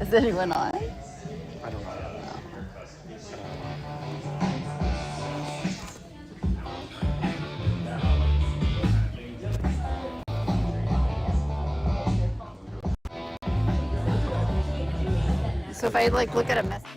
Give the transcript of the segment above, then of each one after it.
Is anyone on? I don't know. So if I like look at a message.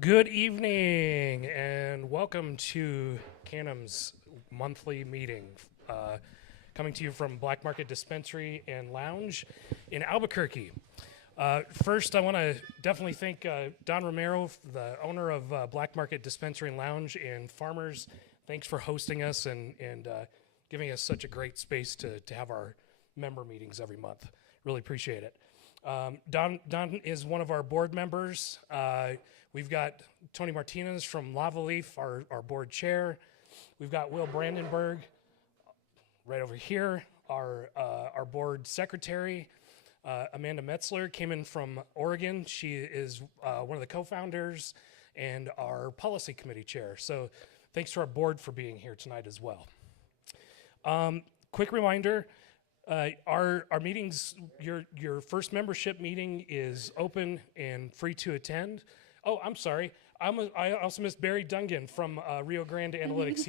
Good evening and welcome to CANMs Monthly Meeting, coming to you from Black Market Dispensary and Lounge in Albuquerque. First, I want to definitely thank Don Romero, the owner of Black Market Dispensary and Lounge, and Farmers. Thanks for hosting us and giving us such a great space to have our member meetings every month. Really appreciate it. Don is one of our board members. We've got Tony Martinez from Lava Leaf, our board chair. We've got Will Brandenburg right over here, our board secretary. Amanda Metzler came in from Oregon. She is one of the co-founders and our policy committee chair. So thanks to our board for being here tonight as well. Quick reminder, our meetings, your first membership meeting is open and free to attend. Oh, I'm sorry. I also missed Barry Dungan from Rio Grande Analytics.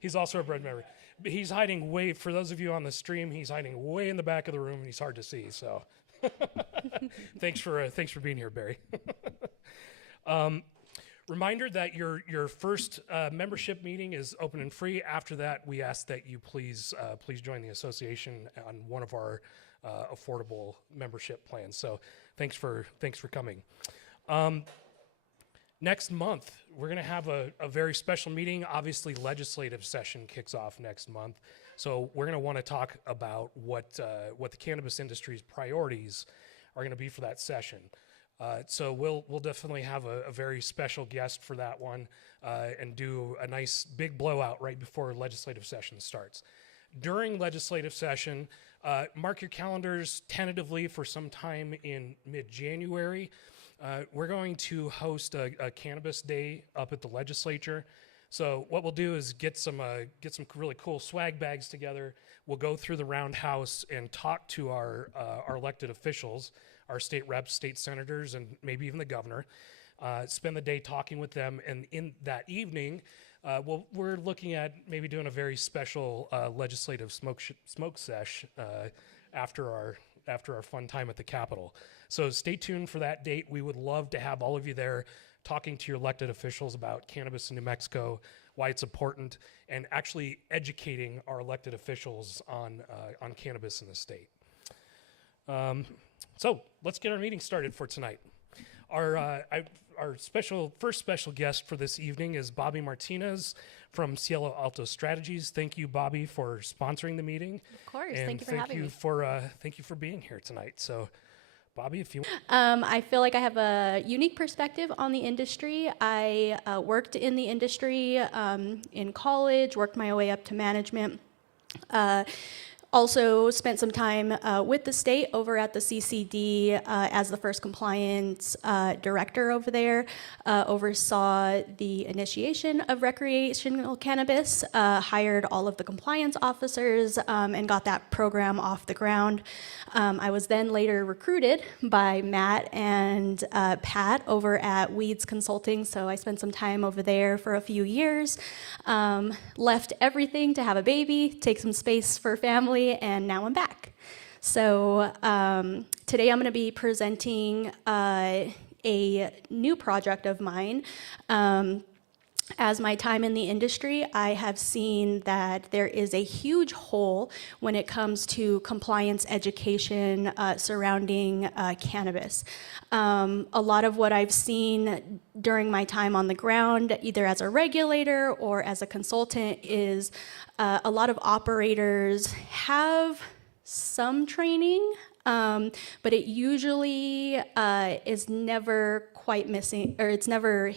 He's also a board member. He's hiding for those of you on the stream, he's hiding way in the back of the room and he's hard to see. So thanks for being here, Barry. Reminder that your first membership meeting is open and free. After that, we ask that you please join the association on one of our affordable membership plans. So thanks for coming. Next month, we're going to have a very special meeting. Obviously, legislative session kicks off next month. So we're going to want to talk about what the cannabis industry's priorities are going to be for that session. So we'll definitely have a very special guest for that one and do a nice big blowout right before legislative session starts. During legislative session, mark your calendars tentatively for some time in mid-January. We're going to host a cannabis day up at the legislature. So what we'll do is get some really cool swag bags together. We'll go through the roundhouse and talk to our elected officials, our state reps, state senators, and maybe even the governor. Spend the day talking with them, and in that evening, we're looking at maybe doing a very special legislative smoke sesh after our fun time at the Capitol. So stay tuned for that date. We would love to have all of you there talking to your elected officials about cannabis in New Mexico, why it's important, and actually educating our elected officials on cannabis in the state. So let's get our meeting started for tonight. Our first special guest for this evening is Bobby Martinez from Cielo Alto Strategies. Thank you, Bobby, for sponsoring the meeting. Of course, and thank you for having me. Thank you for being here tonight. So, Bobby, if you I feel like I have a unique perspective on the industry. I worked in the industry in college, worked my way up to management. Also spent some time with the state over at the CCD as the first compliance director over there, oversaw the initiation of recreational cannabis, hired all of the compliance officers, and got that program off the ground. I was then later recruited by Matt and Pat over at Weeds Consulting, so I spent some time over there for a few years, left everything to have a baby, take some space for family, and now I'm back. So today I'm going to be presenting a new project of mine. as my time in the industry, I have seen that there is a huge hole when it comes to compliance education surrounding cannabis. A lot of what I've seen during my time on the ground, either as a regulator or as a consultant, is a lot of operators have some training, but it usually is never quite missing, or it's never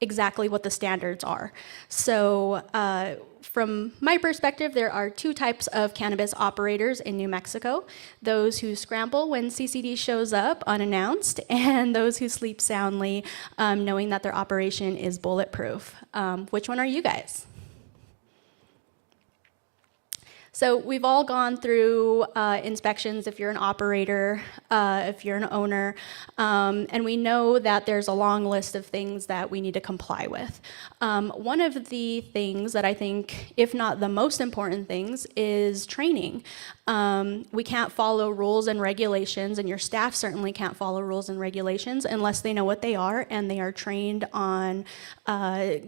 exactly what the standards are. So from my perspective, there are two types of cannabis operators in New Mexico: those who scramble when CCD shows up unannounced, and those who sleep soundly knowing that their operation is bulletproof. Which one are you guys? So we've all gone through inspections if you're an operator, if you're an owner, and we know that there's a long list of things that we need to comply with. One of the things that I think, if not the most important things, is training. We can't follow rules and regulations, and your staff certainly can't follow rules and regulations unless they know what they are and they are trained on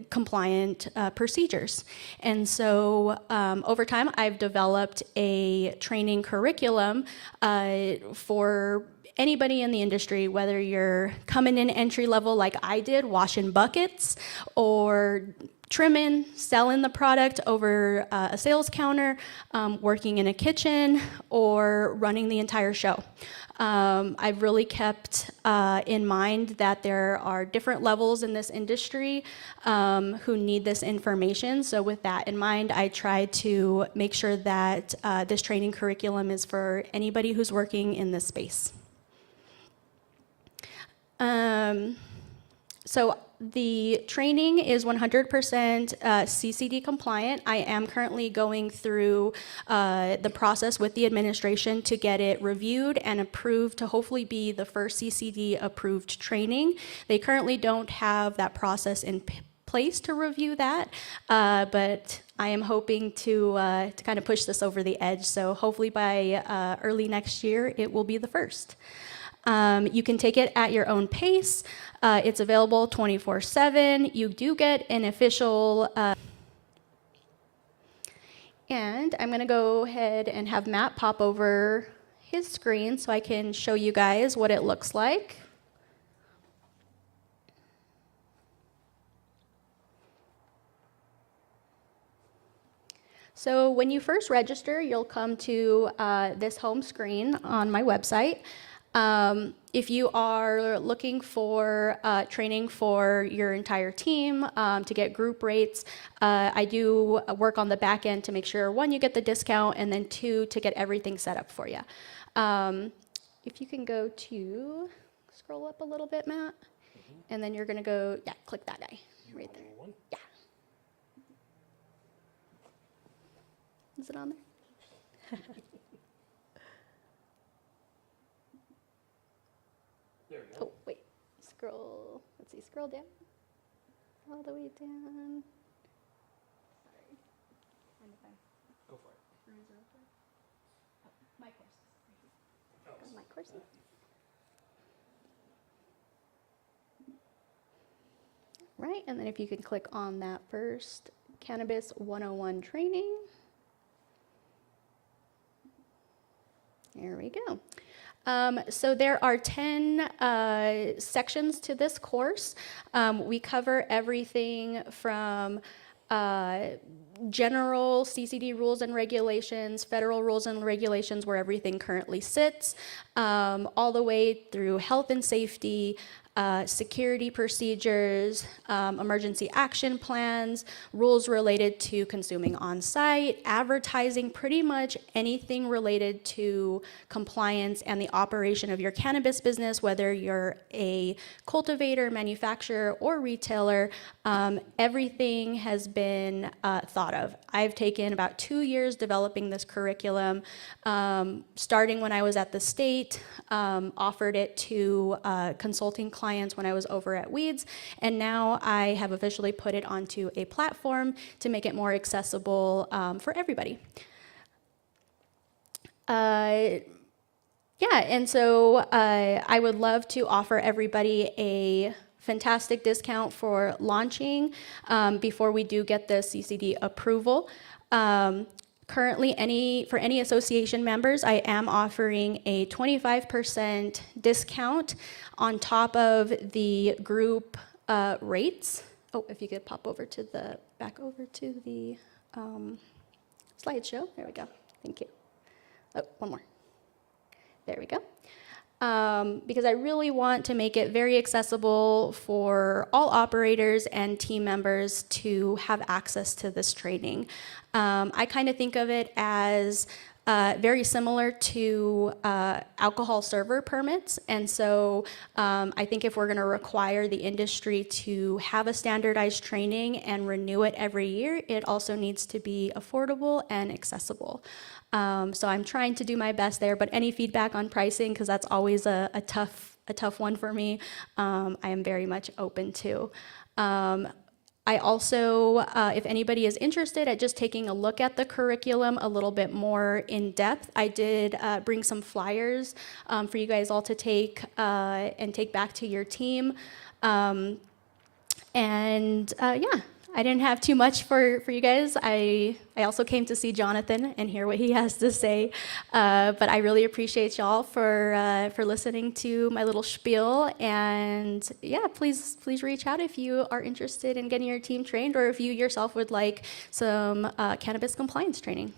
compliant procedures. And so over time, I've developed a training curriculum for anybody in the industry, whether you're coming in entry level like I did, washing buckets, or trimming, selling the product over a sales counter, working in a kitchen, or running the entire show. I've really kept in mind that there are different levels in this industry who need this information. So with that in mind, I try to make sure that this training curriculum is for anybody who's working in this space. So the training is 100% CCD compliant. I am currently going through the process with the administration to get it reviewed and approved to hopefully be the first CCD approved training. They currently don't have that process in place to review that, but I am hoping to kind of push this over the edge. So hopefully by early next year, it will be the first. You can take it at your own pace. It's available 24/7. You do get an official, and I'm gonna go ahead and have Matt pop over his screen so I can show you guys what it looks like. So when you first register, you'll come to this home screen on my website. If you are looking for training for your entire team to get group rates, I do work on the back end to make sure, one, you get the discount, and then two, to get everything set up for you. If you can go to, scroll up a little bit, Matt, and then you're going to go, yeah, click that guy right there. Yeah. Is it on there? Oh, wait, scroll, let's see, scroll down, all the way down. Sorry. Go for it. My courses. My courses. Right, and then if you can click on that first Cannabis 101 training. There we go. So there are 10 sections to this course. We cover everything from general CCD rules and regulations, federal rules and regulations where everything currently sits, all the way through health and safety, security procedures, emergency action plans, rules related to consuming on-site, advertising, pretty much anything related to compliance and the operation of your cannabis business, whether you're a cultivator, manufacturer, or retailer. Everything has been thought of. I've taken about 2 years developing this curriculum, starting when I was at the state, offered it to consulting clients when I was over at Weeds, and now I have officially put it onto a platform to make it more accessible for everybody. Yeah, and so I would love to offer everybody a fantastic discount for launching before we do get the CCD approval. Currently, for any association members, I am offering a 25% discount on top of the group rates. Oh, if you could pop over to the, back over to the slideshow. There we go. Thank you. Oh, one more. There we go. Because I really want to make it very accessible for all operators and team members to have access to this training. I kind of think of it as very similar to alcohol server permits. And so I think if we're going to require the industry to have a standardized training and renew it every year, it also needs to be affordable and accessible. So I'm trying to do my best there, but any feedback on pricing, because that's always a tough one for me, I am very much open to. I also, if anybody is interested at just taking a look at the curriculum a little bit more in depth, I did bring some flyers for you guys all to take and take back to your team. Yeah. I didn't have too much for you guys. I also came to see Johnathan and hear what he has to say. But I really appreciate y'all for listening to my little spiel. And yeah, please reach out if you are interested in getting your team trained, or if you yourself would like some cannabis compliance training.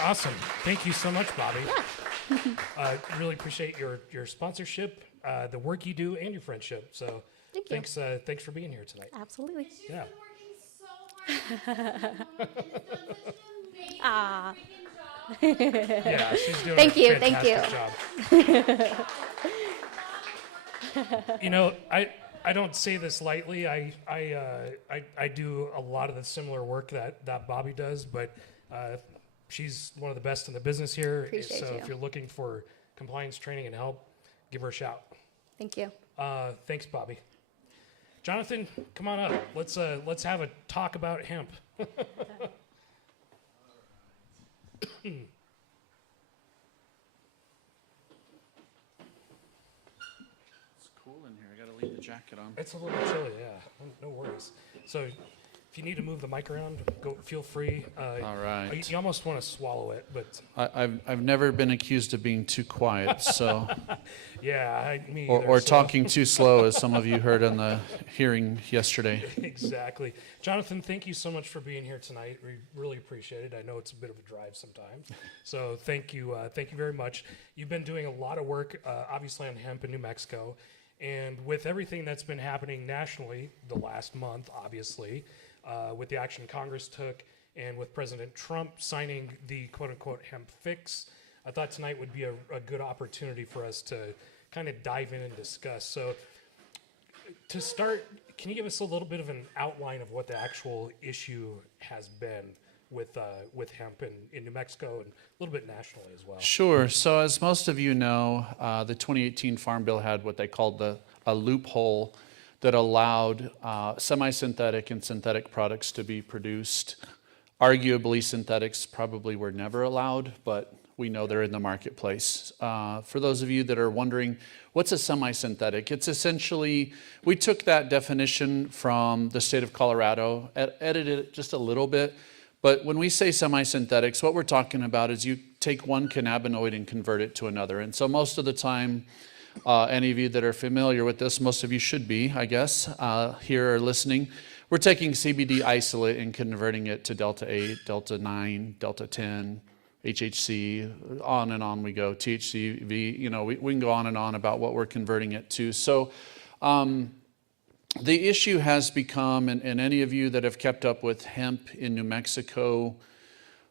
Awesome. Thank you so much, Bobby. Yeah. Really appreciate your sponsorship, the work you do, and your friendship. So. Thank you. Thanks for being here tonight. Absolutely. She's Yeah. been working so hard and has done such an amazing freaking job. Yeah, she's doing Thank a you, fantastic job. You know, I don't say this lightly. I do a lot of the similar work that Bobby does, but she's one of the best in the business here. Appreciate so you. if you're looking for compliance training and help, give her a shout. Thank you. Thanks, Bobby. Johnathan, come on up. Let's have a talk about hemp. It's cool in here. I gotta leave the jacket on. It's a little chilly, yeah. No worries. So if you need to move the mic around, feel free. All right. You almost want to swallow it, but I've never been accused of being too quiet, so yeah, me or either, so- talking too slow, as some of you heard on the hearing yesterday. Exactly. Johnathan, thank you so much for being here tonight. We really appreciate it. I know it's a bit of a drive sometimes, so thank you very much. You've been doing a lot of work, obviously on hemp in New Mexico, and with everything that's been happening nationally the last month, obviously. With the action Congress took, and with President Trump signing the quote-unquote hemp fix, I thought tonight would be a good opportunity for us to kind of dive in and discuss. So to start, can you give us a little bit of an outline of what the actual issue has been with hemp in New Mexico and a little bit nationally as well? Sure. So as most of you know, the 2018 Farm Bill had what they called a loophole that allowed semi-synthetic and synthetic products to be produced. Arguably, synthetics probably were never allowed, but we know they're in the marketplace. For those of you that are wondering, what's a semi-synthetic? It's essentially, we took that definition from the state of Colorado, edited it just a little bit, but when we say semi-synthetics, what we're talking about is you take one cannabinoid and convert it to another. And so most of the time, any of you that are familiar with this, most of you should be, I guess, here or listening. We're taking CBD isolate and converting it to Delta 8, Delta 9, Delta 10, HHC, on and on we go, THCV, you know, we can go on and on about what we're converting it to. So the issue has become, and any of you that have kept up with hemp in New Mexico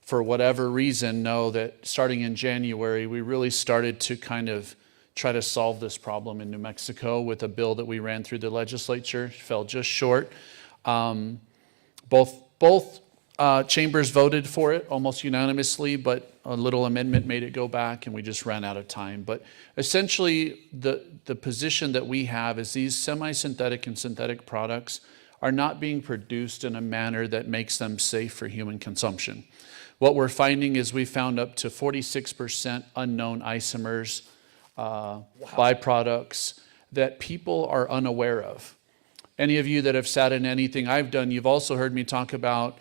for whatever reason know that starting in January, we really started to kind of try to solve this problem in New Mexico with a bill that we ran through the legislature. Fell just short. Both chambers voted for it almost unanimously, but a little amendment made it go back, and we just ran out of time. But essentially, the position that we have is these semi-synthetic and synthetic products are not being produced in a manner that makes them safe for human consumption. What we're finding is we found up to 46% unknown isomers, byproducts. that people are unaware of. Any of you that have sat in anything I've done, you've also heard me talk about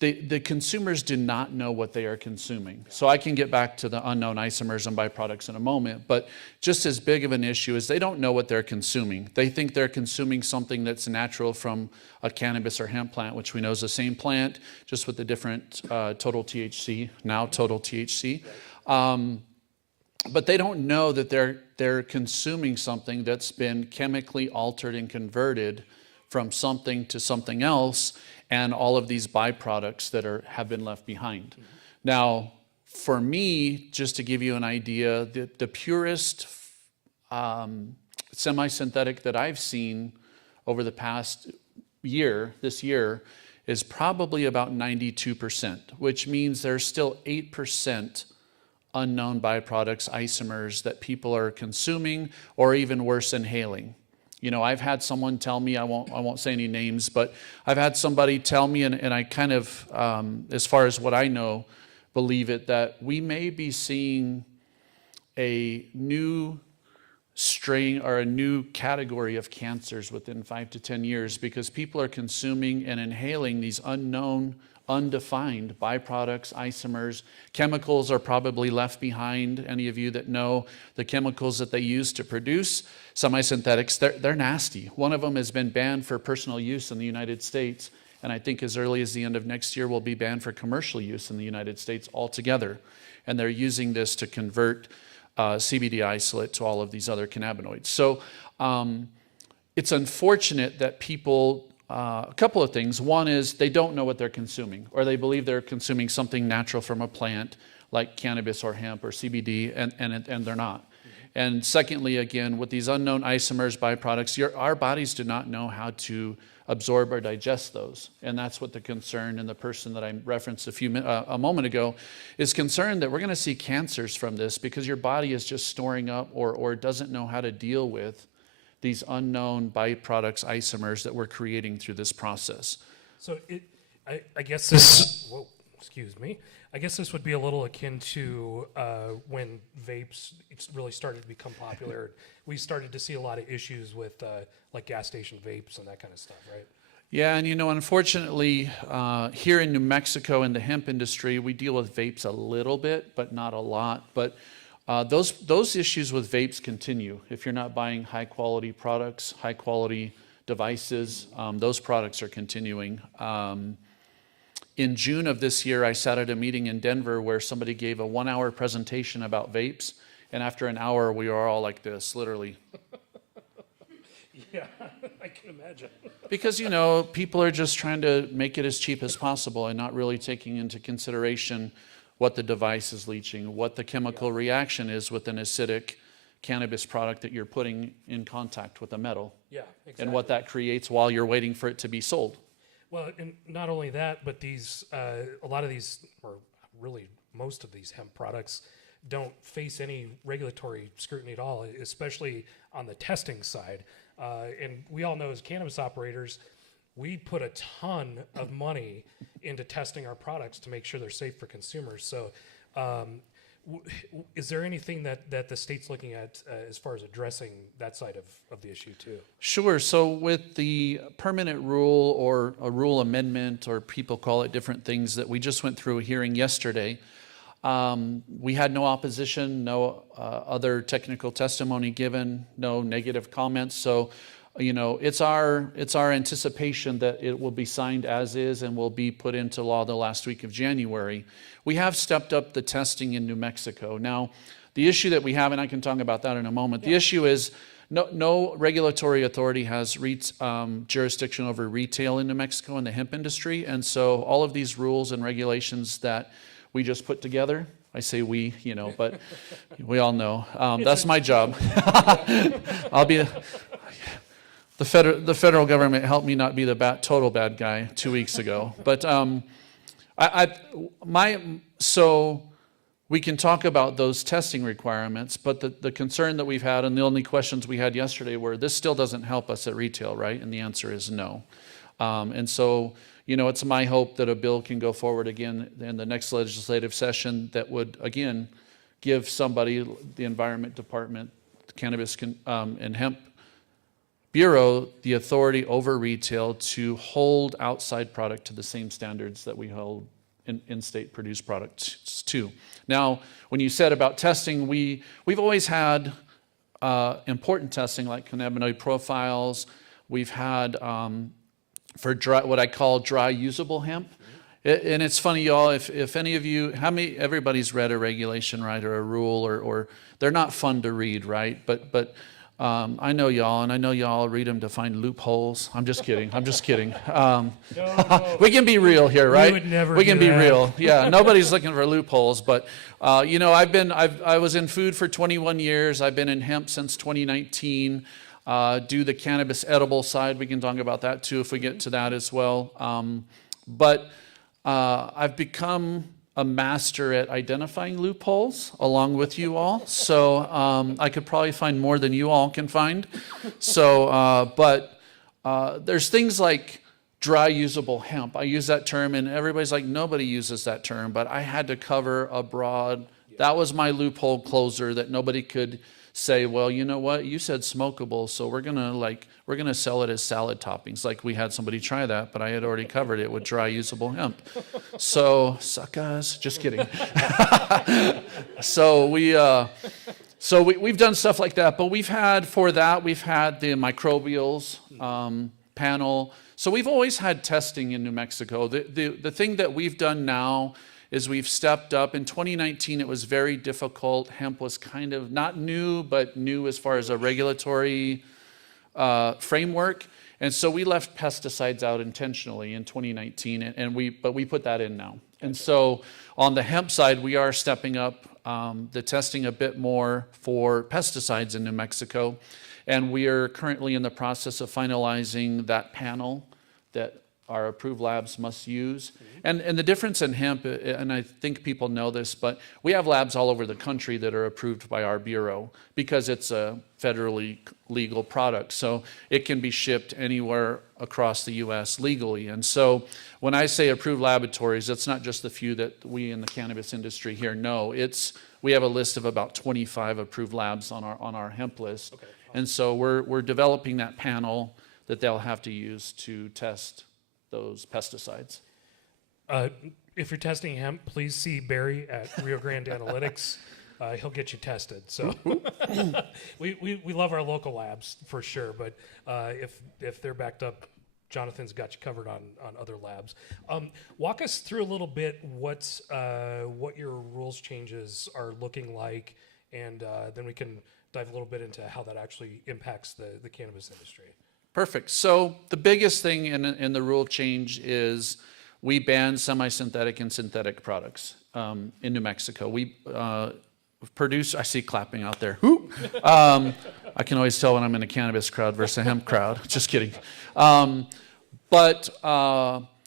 the consumers do not know what they are consuming. So I can get back to the unknown isomers and byproducts in a moment, but just as big of an issue is they don't know what they're consuming. They think they're consuming something that's natural from a cannabis or hemp plant, which we know is the same plant, just with a different total THC, now total THC. But they don't know that they're consuming something that's been chemically altered and converted from something to something else, and all of these byproducts that have been left behind. Mm-hmm. Now, for me, just to give you an idea, the purest semi-synthetic that I've seen over the past year, this year, is probably about 92%, which means there's still 8% unknown byproducts, isomers that people are consuming, or even worse, inhaling. You know, I've had someone tell me, I won't say any names, but I've had somebody tell me, and I kind of, as far as what I know, believe it, that we may be seeing a new strain or a new category of cancers within 5 to 10 years, because people are consuming and inhaling these unknown, undefined byproducts, isomers. Chemicals are probably left behind. Any of you that know the chemicals that they use to produce semi-synthetics, they're nasty. One of them has been banned for personal use in the United States, and I think as early as the end of next year will be banned for commercial use in the United States altogether. And they're using this to convert CBD isolate to all of these other cannabinoids. So it's unfortunate that people, a couple of things. One is they don't know what they're consuming, or they believe they're consuming something natural from a plant like cannabis or hemp or CBD, and they're not. And secondly, again, with these unknown isomers, byproducts, our bodies do not know how to absorb or digest those. And that's what the concern, and the person that I referenced a moment ago is concerned that we're going to see cancers from this, because your body is just storing up or doesn't know how to deal with these unknown byproducts, isomers that we're creating through this process. So I guess this, whoa, excuse me. I guess this would be a little akin to when vapes really started to become popular. We started to see a lot of issues with like gas station vapes and that kind of stuff, right? Yeah, and you know, unfortunately, here in New Mexico in the hemp industry, we deal with vapes a little bit, but not a lot. But those issues with vapes continue. If you're not buying high quality products, high quality devices, those products are continuing. In June of this year, I sat at a meeting in Denver where somebody gave a 1-hour presentation about vapes, and after an hour, we were all like this, literally. Yeah, I can imagine. Because, you know, people are just trying to make it as cheap as possible and not really taking into consideration what the device is leaching, what the chemical reaction is with an acidic cannabis product that you're putting in contact with a metal. Yeah, exactly. And what that creates while you're waiting for it to be sold. Well, and not only that, but these, a lot of these, or really most of these hemp products don't face any regulatory scrutiny at all, especially on the testing side. And we all know as cannabis operators, we put a ton of money into testing our products to make sure they're safe for consumers. So is there anything that the state's looking at as far as addressing that side of the issue too? Sure. So with the permanent rule or a rule amendment, or people call it different things, that we just went through a hearing yesterday, we had no opposition, no other technical testimony given, no negative comments. So, you know, it's our anticipation that it will be signed as is and will be put into law the last week of January. We have stepped up the testing in New Mexico. Now, the issue that we have, and I can talk about that in a moment, the issue is no regulatory authority has jurisdiction over retail in New Mexico in the hemp industry. And so all of these rules and regulations that we just put together, I say we, you know, but we all know. That's my job. I'll be... The federal government helped me not be the total bad guy 2 weeks ago. But so we can talk about those testing requirements, but the concern that we've had, and the only questions we had yesterday were, this still doesn't help us at retail, right? And the answer is no. And so, you know, it's my hope that a bill can go forward again in the next legislative session that would, again, give somebody, the Environment Department, Cannabis and Hemp Bureau the authority over retail to hold outside product to the same standards that we hold in-state produced products to. Now, when you said about testing, we've always had important testing like cannabinoid profiles. We've had for dry, what I call dry usable hemp. And it's funny, y'all, if any of you, everybody's read a regulation, right, or a rule, or they're not fun to read, right? But I know y'all, and I know y'all read them to find loopholes. I'm just kidding. I'm just kidding. No. We can be real here, right? We would never We can do be that. real. Yeah, nobody's looking for loopholes. But you know, I was in food for 21 years. I've been in hemp since 2019. Do the cannabis edible side. We can talk about that too if we get to that as well. But I've become a master at identifying loopholes along with you all. So I could probably find more than you all can find. So, but there's things like dry usable hemp. I use that term and everybody's like, nobody uses that term, but I had to cover a broad, that was my loophole closer that nobody could say, well, you know what, you said smokable, so we're gonna sell it as salad toppings. Like we had somebody try that, but I had already covered it with dry usable hemp. So suckers, just kidding. So we've done stuff like that, but we've had the microbials panel. So we've always had testing in New Mexico. The thing that we've done now is we've stepped up. In 2019, it was very difficult. Hemp was kind of not new, but new as far as a regulatory framework. And so we left pesticides out intentionally in 2019, but we put that in now. And so on the hemp side, we are stepping up the testing a bit more for pesticides in New Mexico. And we are currently in the process of finalizing that panel that our approved labs must use. And the difference in hemp, and I think people know this, but we have labs all over the country that are approved by our Bureau because it's a federally legal product. So it can be shipped anywhere across the US legally. And so when I say approved laboratories, it's not just the few that we in the cannabis industry here know. We have a list of about 25 approved labs on our hemp list. Okay. And so we're developing that panel that they'll have to use to test those pesticides. If you're testing hemp, please see Barry at Rio Grande Analytics. He'll get you tested. So we love our local labs for sure, but if they're backed up, Jonathan's got you covered on other labs. Walk us through a little bit what your rules changes are looking like, and then we can dive a little bit into how that actually impacts the cannabis industry. Perfect. So the biggest thing in the rule change is we ban semi-synthetic and synthetic products in New Mexico. We produce, I see clapping out there. I can always tell when I'm in a cannabis crowd versus a hemp crowd. Just kidding. But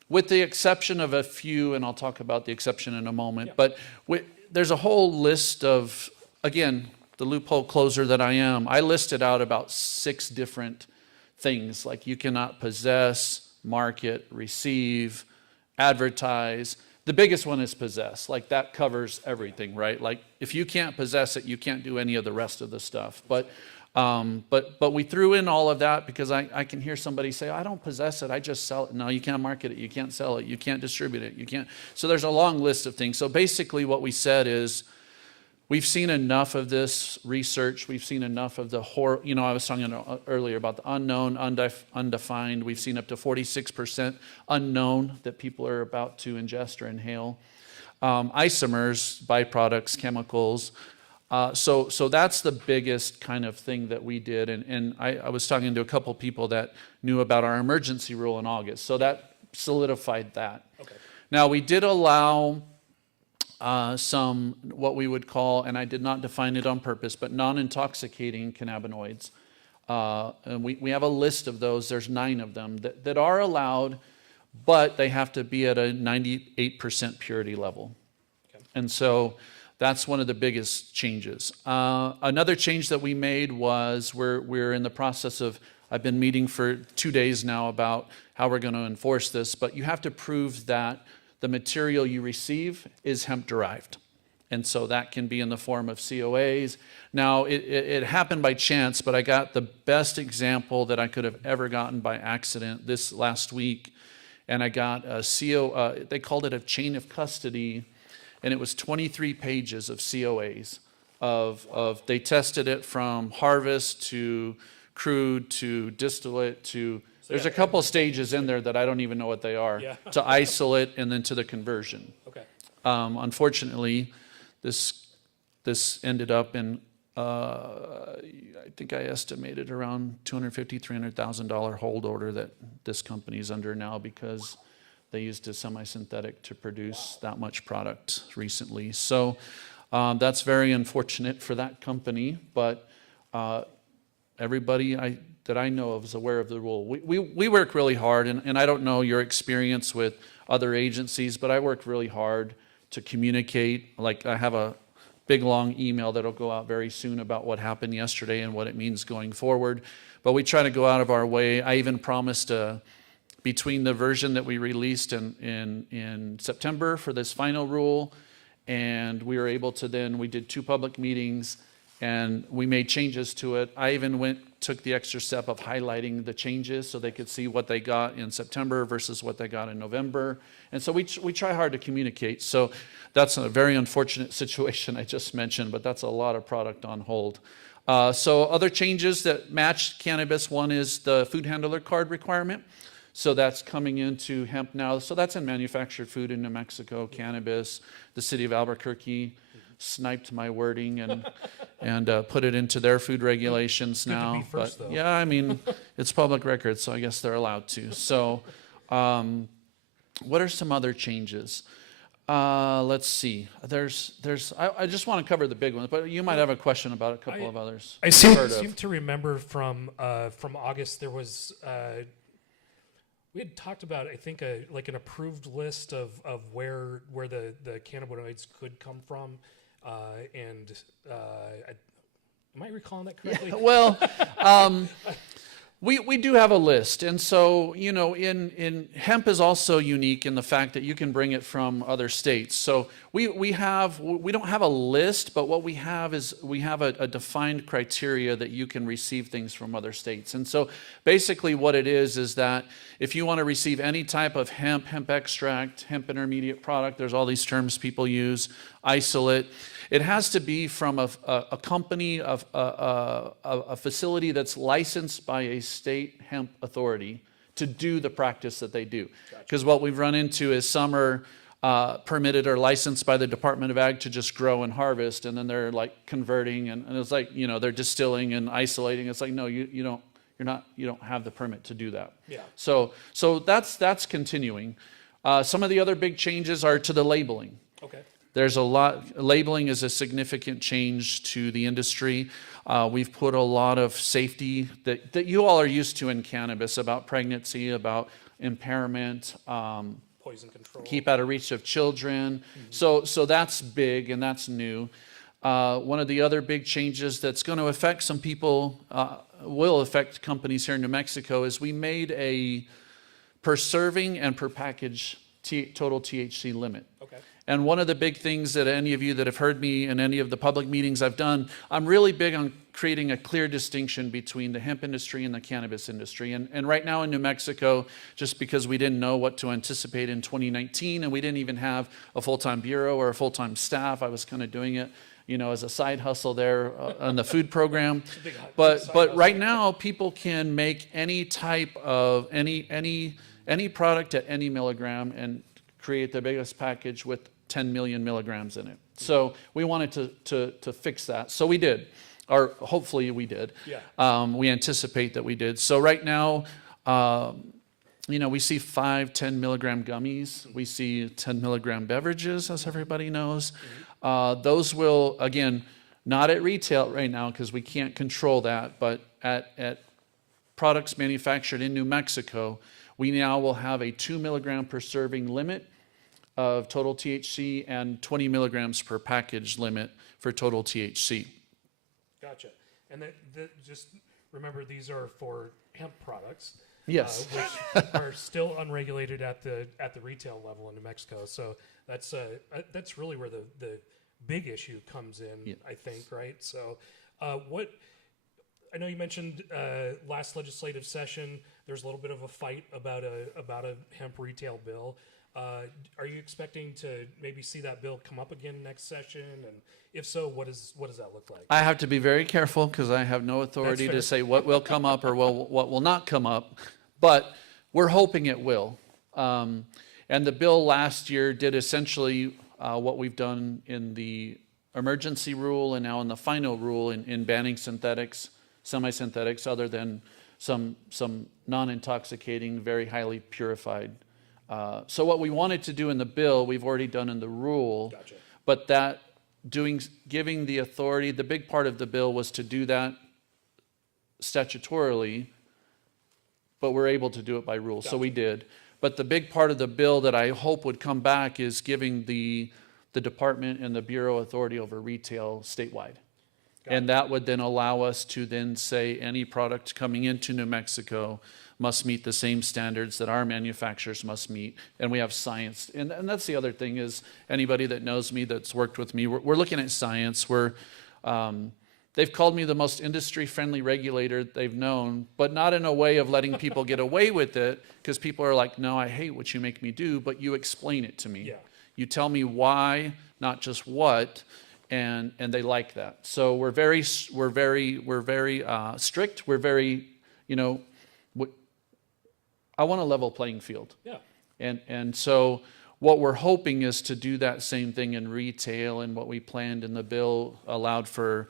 with the exception of a few, and I'll talk about the exception in a moment, but there's a whole list of, again, the loophole closer that I am, I listed out about 6 different things, like you cannot possess, market, receive, advertise. The biggest one is possess. Like that covers everything, right? Like if you can't possess it, you can't do any of the rest of the stuff. But we threw in all of that because I can hear somebody say, I don't possess it, I just sell it. No, you can't market it, you can't sell it, you can't distribute it, you can't. So there's a long list of things. So basically what we said is, we've seen enough of this research. We've seen enough of the horror. You know, I was talking earlier about the unknown, undefined. We've seen up to 46% unknown that people are about to ingest or inhale. Isomers, byproducts, chemicals. So that's the biggest kind of thing that we did. And I was talking to a couple people that knew about our emergency rule in August. So that solidified that. Okay. Now, we did allow some what we would call, and I did not define it on purpose, but non-intoxicating cannabinoids. And we have a list of those. There's 9 of them that are allowed, but they have to be at a 98% purity level. Okay. And so that's one of the biggest changes. Another change that we made was we're in the process of, I've been meeting for 2 days now about how we're going to enforce this, but you have to prove that the material you receive is hemp derived. And so that can be in the form of COAs. Now, it happened by chance, but I got the best example that I could have ever gotten by accident this last week. And I got a they called it a chain of custody, and it was 23 pages of COAs. They tested it from harvest to crude to distillate to, there's a couple stages in there that I don't even know what they are, to isolate and then to the conversion. Okay. Unfortunately, this ended up in, I think I estimated around $250,000, $300,000 hold order that this company's under now because they used a semi-synthetic to produce that much product recently. So that's very unfortunate for that company, but everybody that I know of is aware of the rule. We work really hard, and I don't know your experience with other agencies, but I work really hard to communicate. Like I have a big long email that'll go out very soon about what happened yesterday and what it means going forward. But we try to go out of our way. I even promised between the version that we released in September for this final rule, and we were able to then, we did 2 public meetings and we made changes to it. I even took the extra step of highlighting the changes so they could see what they got in September versus what they got in November. And so we try hard to communicate. So that's a very unfortunate situation I just mentioned, but that's a lot of product on hold. So other changes that match cannabis, one is the food handler card requirement. So that's coming into hemp now. So that's in manufactured food in New Mexico, cannabis. The city of Albuquerque sniped my wording and put it into their food regulations now. Good to be first, though. Yeah, I mean, it's public record, so I guess they're allowed to. So what are some other changes? Let's see. I just want to cover the big ones, but you might have a question about a couple of others. I seem to remember from August there was we had talked about, I think, like an approved list of where the cannabinoids could come from, am I recalling that correctly? Well, we do have a list, and so in hemp is also unique in the fact that you can bring it from other states. So we don't have a list, but what we have is we have a defined criteria that you can receive things from other states. And so basically what it is that if you want to receive any type of hemp extract, hemp intermediate product, there's all these terms people use, isolate, it has to be from a company, of a facility that's licensed by a state hemp authority to do the practice that they do. Because what we've run into is some are permitted or licensed by the Department of Ag to just grow and harvest, and then they're like converting, and it's like, they're distilling and isolating. It's like, no, you don't have the permit to do that. Yeah. So that's continuing. Some of the other big changes are to the labeling. Okay. There's a lot, labeling is a significant change to the industry. We've put a lot of safety that you all are used to in cannabis about pregnancy, about impairment, Poison control. keep out of reach of children. Mm-hmm. So that's big and that's new. One of the other big changes that's going to affect some people, will affect companies here in New Mexico, is we made a per serving and per package total THC limit. Okay. And one of the big things that any of you that have heard me in any of the public meetings I've done, I'm really big on creating a clear distinction between the hemp industry and the cannabis industry. And right now in New Mexico, just because we didn't know what to anticipate in 2019, and we didn't even have a full-time bureau or a full-time staff, I was kind of doing it, as a side hustle there on the food program. But right now, people can make any type of, any product at any milligram and create the biggest package with 10 million milligrams in it. So we wanted to fix that. So we did, or hopefully we did. Yeah. We anticipate that we did. So right now, we see 5, 10 milligram gummies. We see 10 milligram beverages, as everybody knows. Those will, again, not at retail right now because we can't control that, but at products manufactured in New Mexico, we now will have a 2 milligram per serving limit of total THC and 20 milligrams per package limit for total THC. Gotcha. And just remember, these are for hemp products. Yes. Which are still unregulated at the retail level in New Mexico. So that's really where the big issue comes in, Yeah. I think, right? So I know you mentioned last legislative session, there's a little bit of a fight about a hemp retail bill. Are you expecting to maybe see that bill come up again next session? And if so, what does that look like? I have to be very careful because I have no authority to say what will come up or what will not come up, but we're hoping it will. And the bill last year did essentially what we've done in the emergency rule and now in the final rule in banning synthetics, semi-synthetics, other than some non-intoxicating, very highly purified. So what we wanted to do in the bill, we've already done in the rule. Gotcha. But that giving the authority, the big part of the bill was to do that statutorily, but we're able to do it by rule. Gotcha. So we did. But the big part of the bill that I hope would come back is giving the department and the Bureau authority over retail statewide. And that would then allow us to then say any product coming into New Mexico must meet the same standards that our manufacturers must meet. And we have science. And that's the other thing is anybody that knows me that's worked with me, we're looking at science. They've called me the most industry-friendly regulator they've known, but not in a way of letting people get away with it, because people are like, no, I hate what you make me do, but you explain it to me. Yeah. You tell me why, not just what, and they like that. So we're very strict. We're very, I want a level playing field. Yeah. And so what we're hoping is to do that same thing in retail, and what we planned in the bill allowed for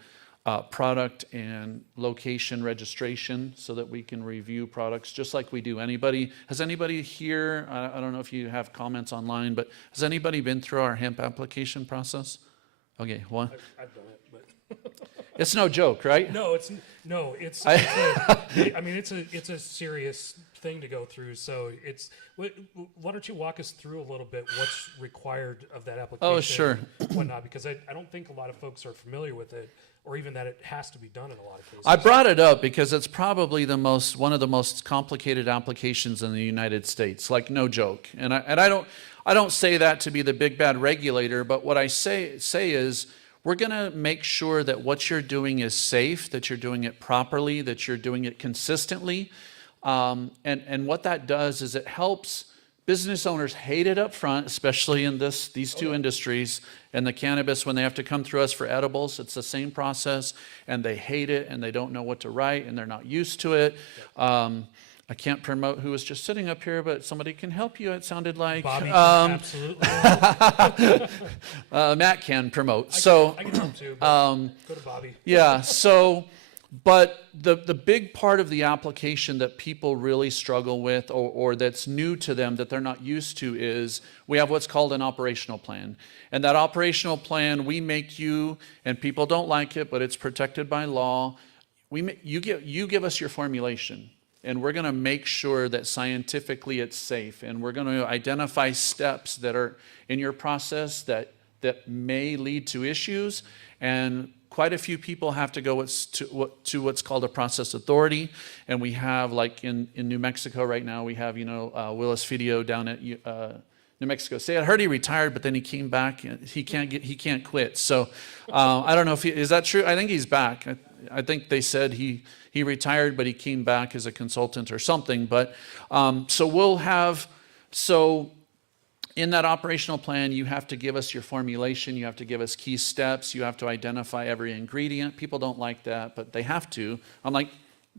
product and location registration so that we can review products just like we do. Has anybody here, I don't know if you have comments online, but has anybody been through our hemp application process? Okay, well, I've done it, but it's no joke, right? no, it's a serious thing to go through. So why don't you walk us through a little bit what's required of that application? Oh, sure. And whatnot, because I don't think a lot of folks are familiar with it, or even that it has to be done in a lot of cases. I brought it up because it's probably one of the most complicated applications in the United States, like no joke. And I don't say that to be the big bad regulator, but what I say is we're going to make sure that what you're doing is safe, that you're doing it properly, that you're doing it consistently. And what that does is it helps business owners hate it up front, especially in these two industries. And the cannabis, when they have to come through us for edibles, it's the same process, and they hate it, and they don't know what to write, and they're not used to it. I can't promote who was just sitting up here, but somebody can help you, it sounded like. Bobby, absolutely. Matt can promote. I can help too, but go to Bobby. Yeah, but the big part of the application that people really struggle with, or that's new to them that they're not used to, is we have what's called an operational plan. And that operational plan, we make you, and people don't like it, but it's protected by law. You give us your formulation, and we're going to make sure that scientifically it's safe, and we're going to identify steps that are in your process that may lead to issues, and quite a few people have to go to what's called a process authority. And we have, like in New Mexico right now, we have Willis Fidio down at New Mexico State. I heard he retired, but then he came back. He can't quit. So I don't know if is that true? I think he's back. I think they said he retired, but he came back as a consultant or something. But in that operational plan, you have to give us your formulation, you have to give us key steps, you have to identify every ingredient. People don't like that, but they have to. I'm like,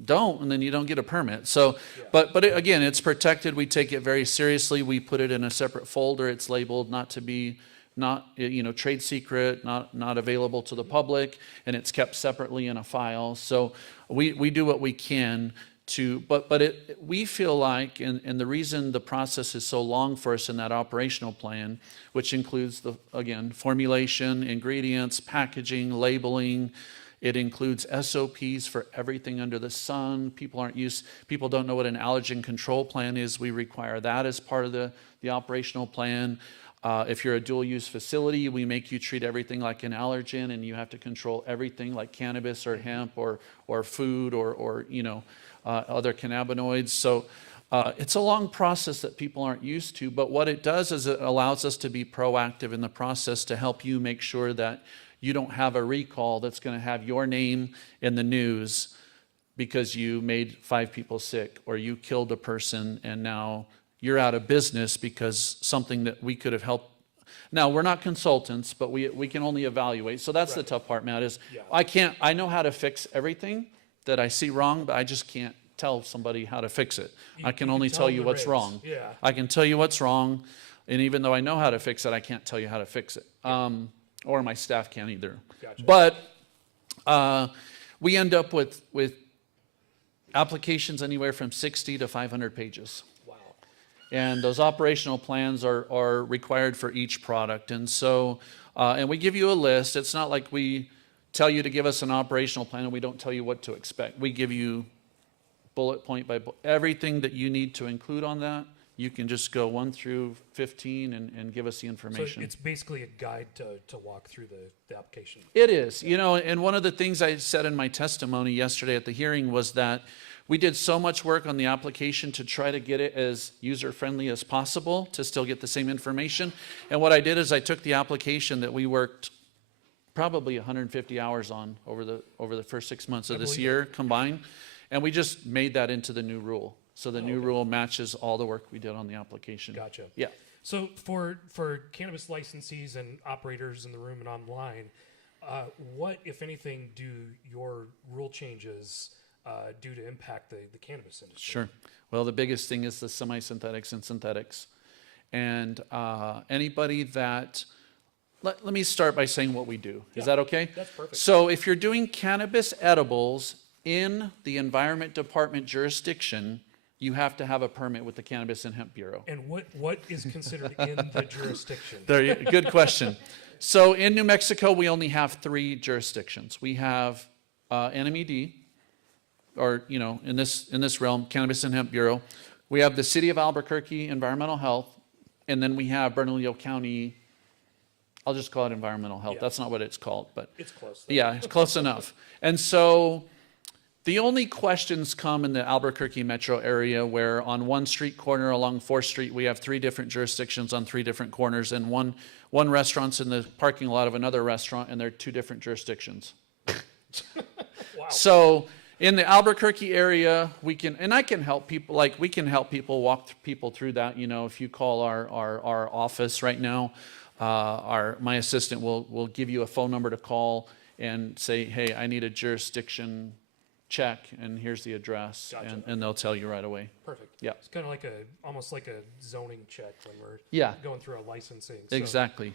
don't, and then you don't get a permit. So, yeah. But again, it's protected. We take it very seriously. We put it in a separate folder. It's labeled trade secret, not available to the public, and it's kept separately in a file. So we do what we can we feel like, and the reason the process is so long for us in that operational plan, which includes formulation, ingredients, packaging, labeling, it includes SOPs for everything under the sun. People don't know what an allergen control plan is. We require that as part of the operational plan. If you're a dual use facility, we make you treat everything like an allergen, and you have to control everything like cannabis or hemp or food or other cannabinoids. So It's a long process that people aren't used to, but what it does is it allows us to be proactive in the process to help you make sure that you don't have a recall that's going to have your name in the news because you made 5 people sick or you killed a person and now you're out of business because something that we could have helped. Now, we're not consultants, but we can only evaluate. So that's the tough part, Matt, is I know how to fix everything that I see wrong, but I just can't tell somebody how to fix it. I can only tell you what's wrong. Yeah. I can tell you what's wrong, and even though I know how to fix it, I can't tell you how to fix it. Or my staff can't either. Gotcha. But we end up with applications anywhere from 60 to 500 pages. Wow. And those operational plans are required for each product. And so, and we give you a list. It's not like we tell you to give us an operational plan and we don't tell you what to expect. We give you bullet point by bullet, everything that you need to include on that. You can just go 1 through 15 and give us the information. So it's basically a guide to walk through the application. It is, you know, and one of the things I said in my testimony yesterday at the hearing was that we did so much work on the application to try to get it as user-friendly as possible to still get the same information. And what I did is I took the application that we worked probably 150 hours on over the first 6 months of this year combined, and we just made that into the new rule. So the new rule matches all the work we did on the application. Gotcha. Yeah. So for cannabis licensees and operators in the room and online, what, if anything, do your rule changes do to impact the cannabis industry? Sure. Well, the biggest thing is the semi-synthetics and synthetics. And anybody that, let me start by saying what we do. Is that okay? That's perfect. So if you're doing cannabis edibles in the Environment Department jurisdiction, you have to have a permit with the Cannabis and Hemp Bureau. And what is considered in the jurisdiction? Good question. So in New Mexico, we only have 3 jurisdictions. We have NMED, or you know, in this realm, Cannabis and Hemp Bureau. We have the City of Albuquerque Environmental Health, and then we have Bernalillo County. I'll just call it Environmental Health. Yeah. That's not what it's called, but It's close, though. yeah, it's close enough. And so the only questions come in the Albuquerque metro area where on one street corner along 4th Street, we have 3 different jurisdictions on 3 different corners, and one restaurant's in the parking lot of another restaurant, and they're 2 different jurisdictions. Wow. So in the Albuquerque area, we can help people, walk people through that. You know, if you call our office right now, my assistant will give you a phone number to call and say, hey, I need a jurisdiction check, and here's the address. Gotcha. And they'll tell you right away. Perfect. Yeah. It's kind of like almost like a zoning check when we're going through a licensing. So, Exactly.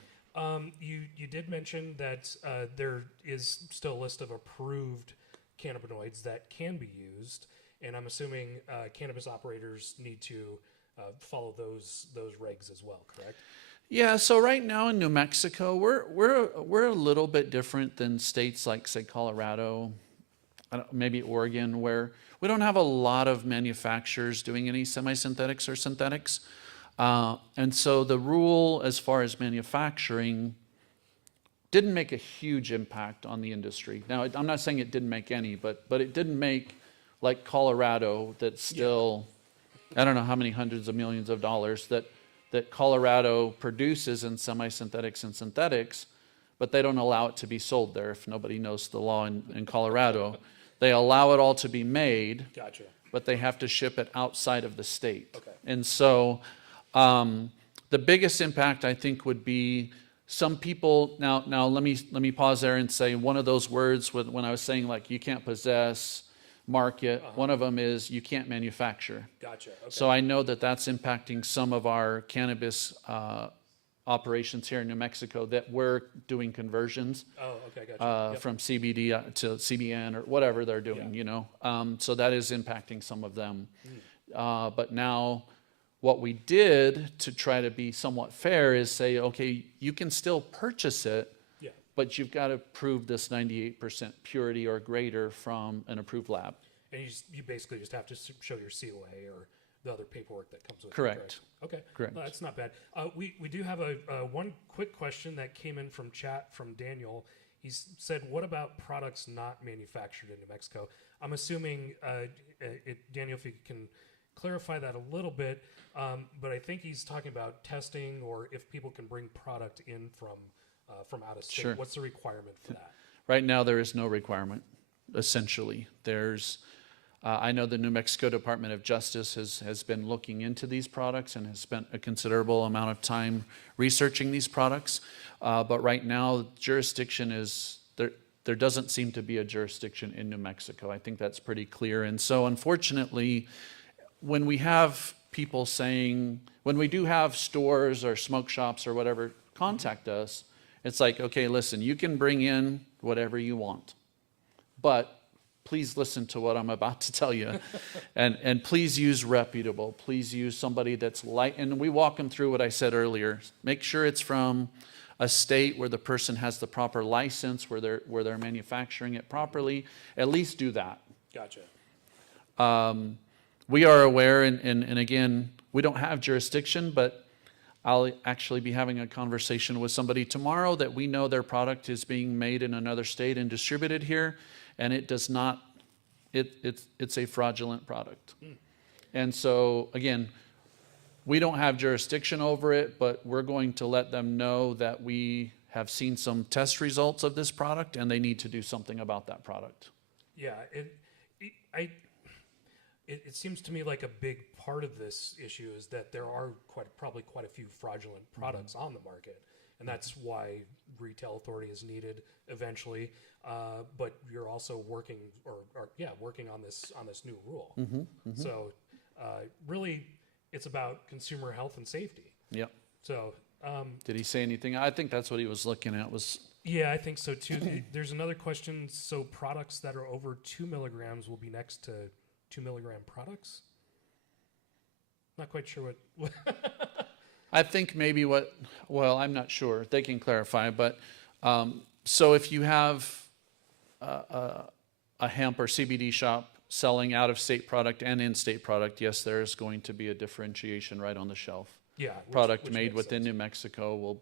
You did mention that there is still a list of approved cannabinoids that can be used, and I'm assuming cannabis operators need to follow those regs as well, correct? Yeah, so right now in New Mexico, we're a little bit different than states like, say, Colorado, maybe Oregon, where we don't have a lot of manufacturers doing any semi-synthetics or synthetics. And so the rule as far as manufacturing didn't make a huge impact on the industry. Now, I'm not saying it didn't make any, but it didn't make like Colorado that's still, I don't know how many hundreds of millions of dollars that Colorado produces in semi-synthetics and synthetics, but they don't allow it to be sold there. If nobody knows the law in Colorado, they allow it all to be made, Gotcha. but they have to ship it outside of the state. Okay. And so the biggest impact, I think, would be some people, now let me pause there and say one of those words when I was saying like you can't possess, market, one of them is you can't manufacture. Gotcha. Okay. So I know that that's impacting some of our cannabis operations here in New Mexico that we're doing conversions Oh, okay, gotcha. Yep. from CBD to CBN or whatever they're doing, you know. So that is impacting some of them. But now what we did to try to be somewhat fair is say, okay, you can still purchase it, Yeah. but you've got to prove this 98% purity or greater from an approved lab. And you basically just have to show your COA or the other paperwork that comes with Correct. it. Okay. Correct. No, that's not bad. We do have a one quick question that came in from chat from Daniel. He said, what about products not manufactured in New Mexico? I'm assuming, Daniel, if you can clarify that a little bit, but I think he's talking about testing or if people can bring product in from out of state. Sure. What's the requirement for that? Right now, there is no requirement, essentially. There's, I know the New Mexico Department of Justice has been looking into these products and has spent a considerable amount of time researching these products. But right now, jurisdiction is, there doesn't seem to be a jurisdiction in New Mexico. I think that's pretty clear. And so unfortunately, when we have people saying, when we do have stores or smoke shops or whatever contact us, it's like, okay, listen, you can bring in whatever you want, but please listen to what I'm about to tell you. And please use reputable. Please use somebody that's light. And we walk them through what I said earlier. Make sure it's from a state where the person has the proper license, where they're manufacturing it properly. At least do that. Gotcha. We are aware, and again, we don't have jurisdiction, but I'll actually be having a conversation with somebody tomorrow that we know their product is being made in another state and distributed here, and it does not, it's a fraudulent product. And so, again, we don't have jurisdiction over it, but we're going to let them know that we have seen some test results of this product and they need to do something about that product. Yeah, it seems to me like a big part of this issue is that there are probably quite a few fraudulent products on the market, and that's why retail authority is needed eventually. But you're also working, working on this new rule. So really, it's about consumer health and safety. Yep. So did he say anything? I think that's what he was looking at. Yeah, I think so too. There's another question. So products that are over 2 milligrams will be next to 2 milligram products? Not quite sure what. I think maybe well, I'm not sure. They can clarify. But so if you have a hemp or CBD shop selling out-of-state product and in-state product, yes, there is going to be a differentiation right on the shelf. Yeah. Product made within New Mexico will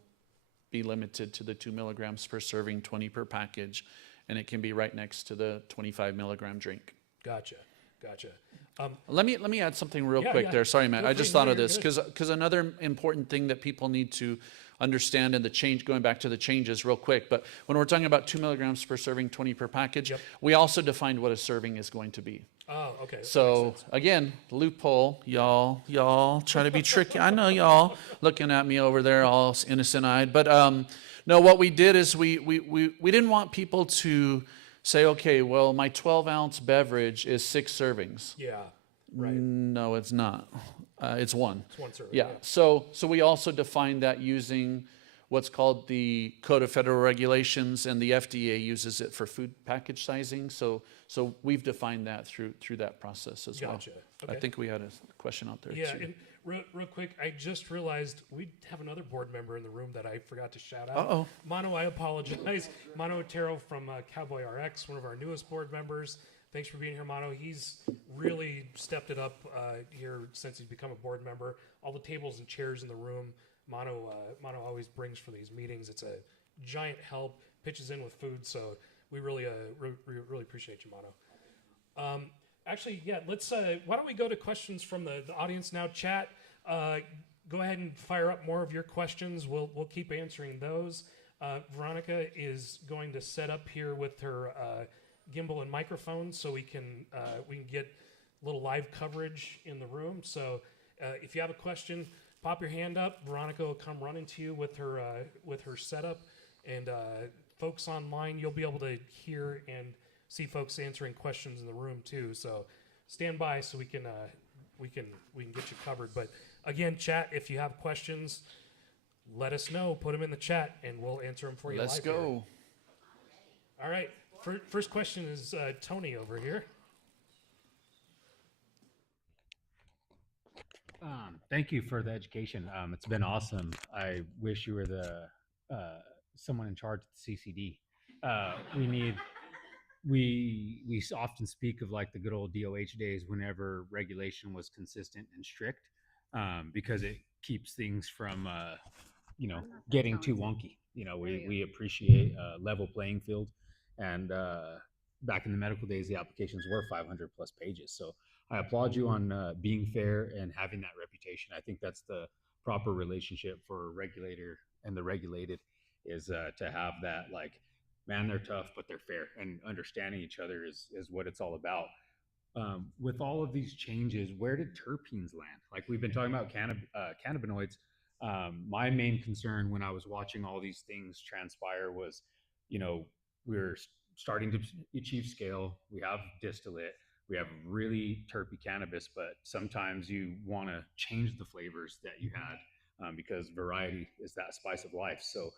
be limited to the 2 milligrams per serving, 20 per package, and it can be right next to the 25 milligram drink. Gotcha. Let me add something real quick there. Sorry, Matt. I just thought of this because another important thing that people need to understand, and the change, going back to the changes real quick, but when we're talking about 2 milligrams per serving, 20 per package, we also defined what a serving is going to be. Oh, okay. So again, loophole, y'all try to be tricky. I know y'all looking at me over there all innocent-eyed, but no, what we did is we didn't want people to say, okay, well, my 12-ounce beverage is 6 servings. Yeah, right. No, it's not. It's one. It's one serving. Yeah. So we also defined that using what's called the Code of Federal Regulations, and the FDA uses it for food package sizing. So we've defined that through that process as well. Gotcha. Okay. I think we had a question out there Yeah, too. and real quick, I just realized we have another board member in the room that I forgot to shout out. Uh-oh. Mano, I apologize. Mano Otero from Cowboy RX, one of our newest board members. Thanks for being here, Mano. He's really stepped it up here since he's become a board member. All the tables and chairs in the room, Mano always brings for these meetings. It's a giant help, pitches in with food, so we really appreciate you, Mano. Actually, yeah, let's, why don't we go to questions from the audience now? Chat, go ahead and fire up more of your questions. We'll keep answering those. Veronica is going to set up here with her gimbal and microphone so we can get a little live coverage in the room. So if you have a question, pop your hand up. Veronica will come running to you with her setup. And folks online, you'll be able to hear and see folks answering questions in the room too. So stand by so we can get you covered. But again, chat, if you have questions, let us know. Put them in the chat and we'll answer them for you. Let's live go. Here. All right. First question is Tony over here. Thank you for the education. It's been awesome. I wish you were the someone in charge at the CCD. We often speak of like the good old DOH days whenever regulation was consistent and strict, because it keeps things from getting too wonky. We appreciate a level playing field, and back in the medical days, the applications were 500 plus pages. So I applaud you on being fair and having that reputation. I think that's the proper relationship for a regulator and the regulated is to have that, like, man, they're tough, but they're fair, and understanding each other is what it's all about. With all of these changes, where did terpenes land? Like we've been talking about cannabinoids. My main concern when I was watching all these things transpire was, you know, we're starting to achieve scale. We have distillate. We have really terpy cannabis, but sometimes you want to change the flavors that you had because variety is that spice of life. So,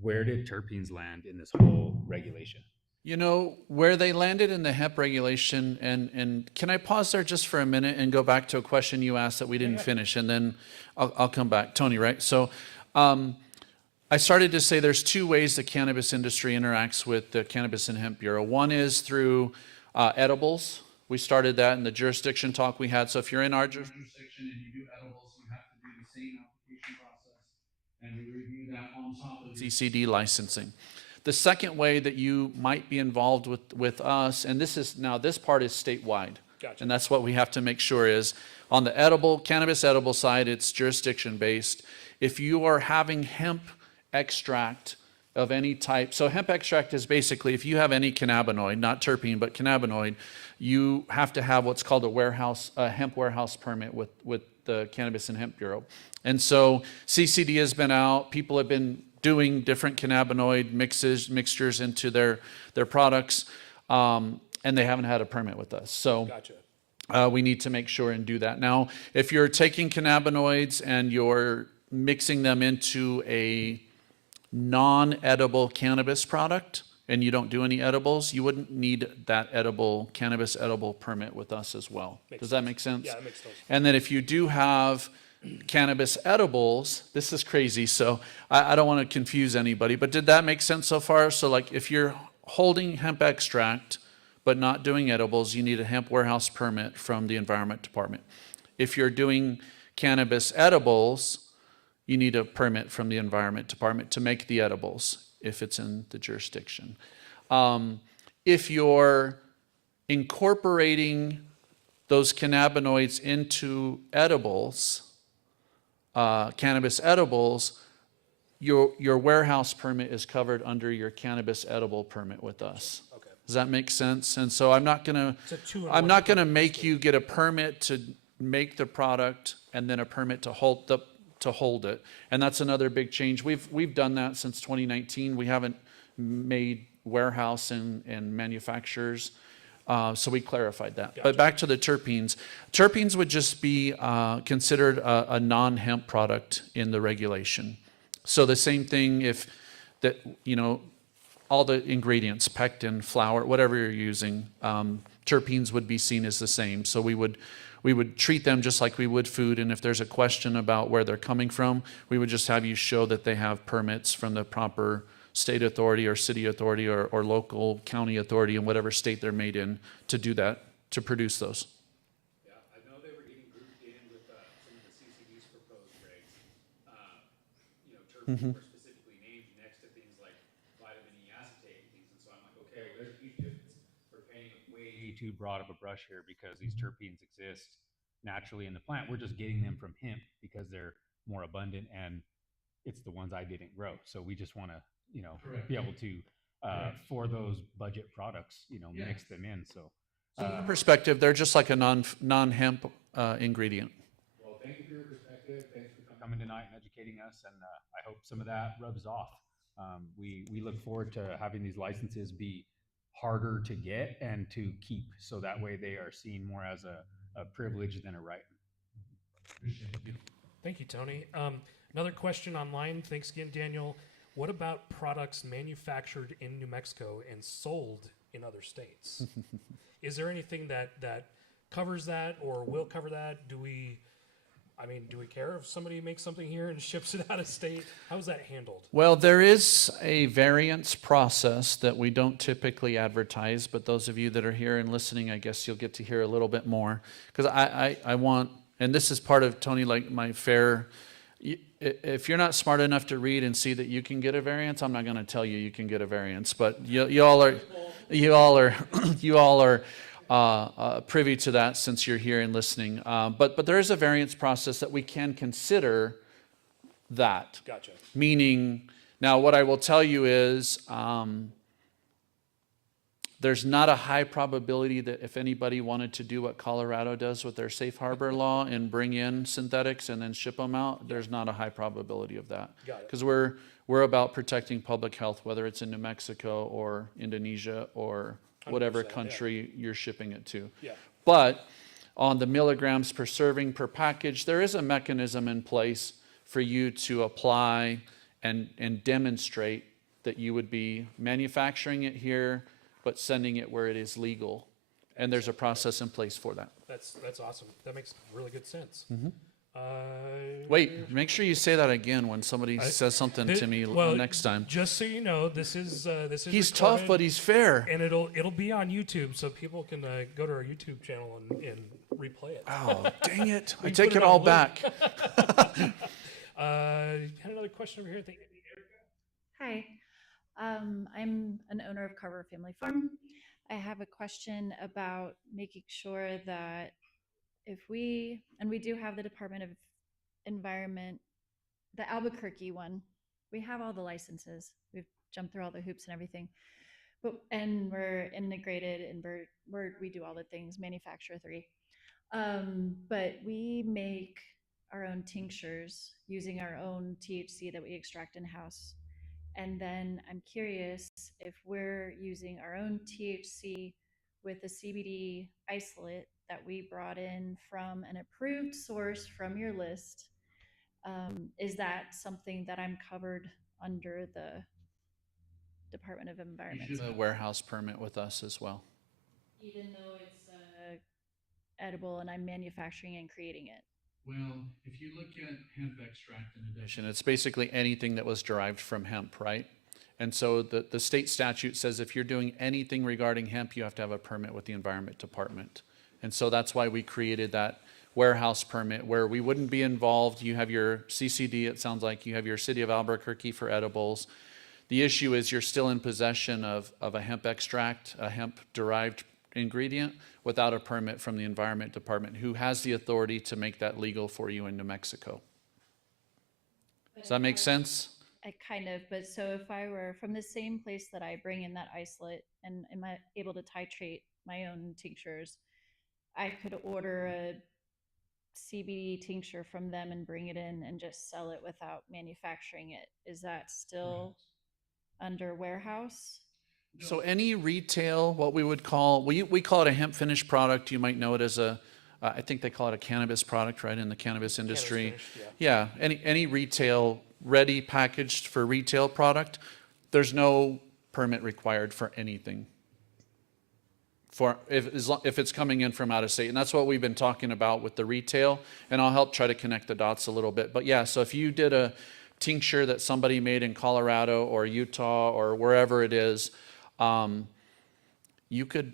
where did terpenes land in this whole regulation? You know, where they landed in the hemp regulation, and can I pause there just for a minute and go back to a question you asked that we didn't finish, and then I'll come back. Tony, right? So I started to say there's two ways the cannabis industry interacts with the Cannabis and Hemp Bureau. One is through edibles. We started that in the jurisdiction talk we had. So if you're in our jurisdiction and you do edibles, you have to do the same application process, and we review that on top of CCD licensing. The second way that you might be involved with us, and this part is statewide. Gotcha. And that's what we have to make sure is on the cannabis edible side, it's jurisdiction based. If you are having hemp extract of any type, so hemp extract is basically, if you have any cannabinoid, not terpene, but cannabinoid, you have to have what's called a hemp warehouse permit with the Cannabis and Hemp Bureau. And so CCD has been out, people have been doing different cannabinoid mixtures into their products, and they haven't had a permit with us. So Gotcha. We need to make sure and do that. Now, if you're taking cannabinoids and you're mixing them into a non-edible cannabis product and you don't do any edibles, you wouldn't need that cannabis edible permit with us as well. Does that make sense? Yeah, that makes sense. And then if you do have cannabis edibles, this is crazy, so I don't want to confuse anybody, but did that make sense so far? So like if you're holding hemp extract but not doing edibles, you need a hemp warehouse permit from the Environment Department. If you're doing cannabis edibles, you need a permit from the Environment Department to make the edibles if it's in the jurisdiction. If you're incorporating those cannabinoids into edibles, cannabis edibles, your warehouse permit is covered under your cannabis edible permit with us. Okay. Does that make sense? And so I'm not gonna make you get a permit to make the product and then a permit to hold it. And that's another big change. We've done that since 2019. We haven't made warehouse and manufacturers. So we clarified that. Gotcha. But back to the terpenes. Terpenes would just be considered a non-hemp product in the regulation. So the same thing if that, you know, all the ingredients, pectin, flour, whatever you're using, terpenes would be seen as the same. So we would treat them just like we would food, and if there's a question about where they're coming from, we would just have you show that they have permits from the proper state authority or city authority or local county authority in whatever state they're made in to do that, to produce those. Yeah, I know they were getting grouped in with some of the CCD's proposed regs. You know, terpenes were specifically named next to things like vitamin E acetate and things, and so I'm like, okay, there's a huge difference. We're painting way too broad of a brush here because these terpenes exist naturally in the plant. We're just getting them from hemp because they're more abundant and it's the ones I didn't grow. So we just want to, you know, be able to, for those budget products, you know, mix them in. So From our perspective, they're just like a non-hemp ingredient. well, thank you for your perspective. Thanks for coming tonight and educating us. And I hope some of that rubs off. We look forward to having these licenses be harder to get and to keep. So that way they are seen more as a privilege than a right. Thank you, Tony. Another question online. Thanks again, Daniel. What about products manufactured in New Mexico and sold in other states? Is there anything that covers that or will cover that? Do we care if somebody makes something here and ships it out of state? How is that handled? Well, there is a variance process that we don't typically advertise, but those of you that are here and listening, I guess you'll get to hear a little bit more. Because I want, and this is part of, Tony, like my fair, if you're not smart enough to read and see that you can get a variance, I'm not going to tell you you can get a variance. But you all are privy to that since you're here and listening. But there is a variance process that we can consider that. Gotcha. Meaning, now what I will tell you is, there's not a high probability that if anybody wanted to do what Colorado does with their safe harbor law and bring in synthetics and then ship them out, there's not a high probability of that. Got it. Because we're about protecting public health, whether it's in New Mexico or Indonesia or whatever 100%, yeah. country you're shipping it to. Yeah. But on the milligrams per serving per package, there is a mechanism in place for you to apply and demonstrate that you would be manufacturing it here, but sending it where it is legal. And there's a process in place for that. That's awesome. That makes really good sense. Wait, make sure you say that again when somebody says something to me next time. Just so you know, this is He's tough, but he's fair. and it'll be on YouTube, so people can go to our YouTube channel and replay it. Oh, dang it. I We take put it it all on back. Had another question over here. Thank you, Erica. Hi, I'm an owner of Carver Family Farm. I have a question about making sure that if we do have the Department of Environment, the Albuquerque one, we have all the licenses. We've jumped through all the hoops and everything, and we're integrated and we do all the things, manufacturer 3. But we make our own tinctures using our own THC that we extract in-house. And then I'm curious if we're using our own THC with a CBD isolate that we brought in from an approved source from your list. Is that something that I'm covered under the Department of Environment? You should have a warehouse permit with us as well. Even though it's edible and I'm manufacturing and creating it. Well, if you look at hemp extract in addition, it's basically anything that was derived from hemp, right? And so the state statute says if you're doing anything regarding hemp, you have to have a permit with the Environment Department. And so that's why we created that warehouse permit where we wouldn't be involved. You have your CCD, it sounds like you have your City of Albuquerque for edibles. The issue is you're still in possession of a hemp extract, a hemp derived ingredient without a permit from the Environment Department, who has the authority to make that legal for you in New Mexico. Does that make sense? Kind of, but so if I were from the same place that I bring in that isolate and am I able to titrate my own tinctures, I could order a CBD tincture from them and bring it in and just sell it without manufacturing it. Is that still under warehouse? So any retail, what we would call, we call it a hemp finished product. You might know it as I think they call it a cannabis product, right, in the cannabis industry. Finished, Yeah, any retail, ready packaged for retail product, there's no permit required for anything. For if it's coming in from out of state. And that's what we've been talking about with the retail. And I'll help try to connect the dots a little bit. But yeah, so if you did a tincture that somebody made in Colorado or Utah or wherever it is, you could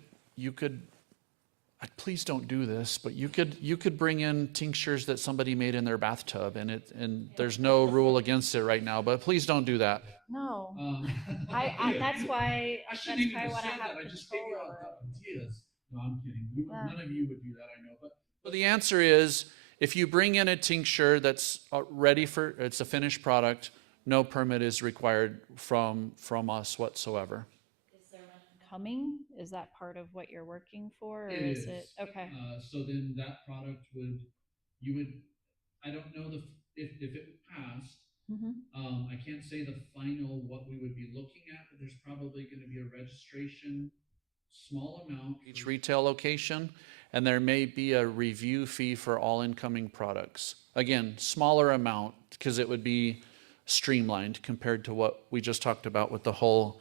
please don't do this, but you could bring in tinctures that somebody made in their bathtub, and there's no rule against it right now, but please don't do that. No. That's why I want to have control over it. ideas. No, I'm kidding. Yeah. None of you would do that, I know. But the answer is, if you bring in a tincture that's ready for, it's a finished product, no permit is required from us whatsoever. Coming? Is that part of what you're working for, or It is is. it okay? So then that product I don't know if it passed. Mm-hmm. I can't say the final what we would be looking at, but there's probably going to be a registration, small amount each retail location, and there may be a review fee for all incoming products. Again, smaller amount because it would be streamlined compared to what we just talked about with the whole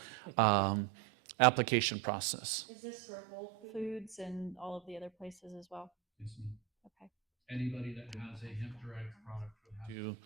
application process. Is this for Whole Foods and all of the other places as well? Yes, ma'am. Okay. Anybody that has a hemp-derived product would have to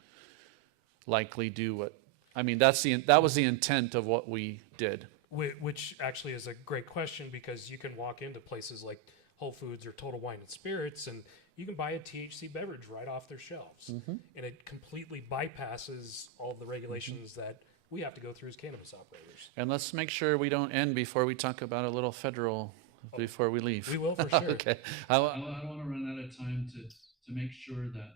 likely do what, I mean, that was the intent of what we did. Which actually is a great question, because you can walk into places like Whole Foods or Total Wine and Spirits and you can buy a THC beverage right off their shelves. And it completely bypasses all of the regulations that we have to go through as cannabis operators. And let's make sure we don't end before we talk about a little federal before we leave. We will for sure. Okay. I don't want to run out of time to make sure that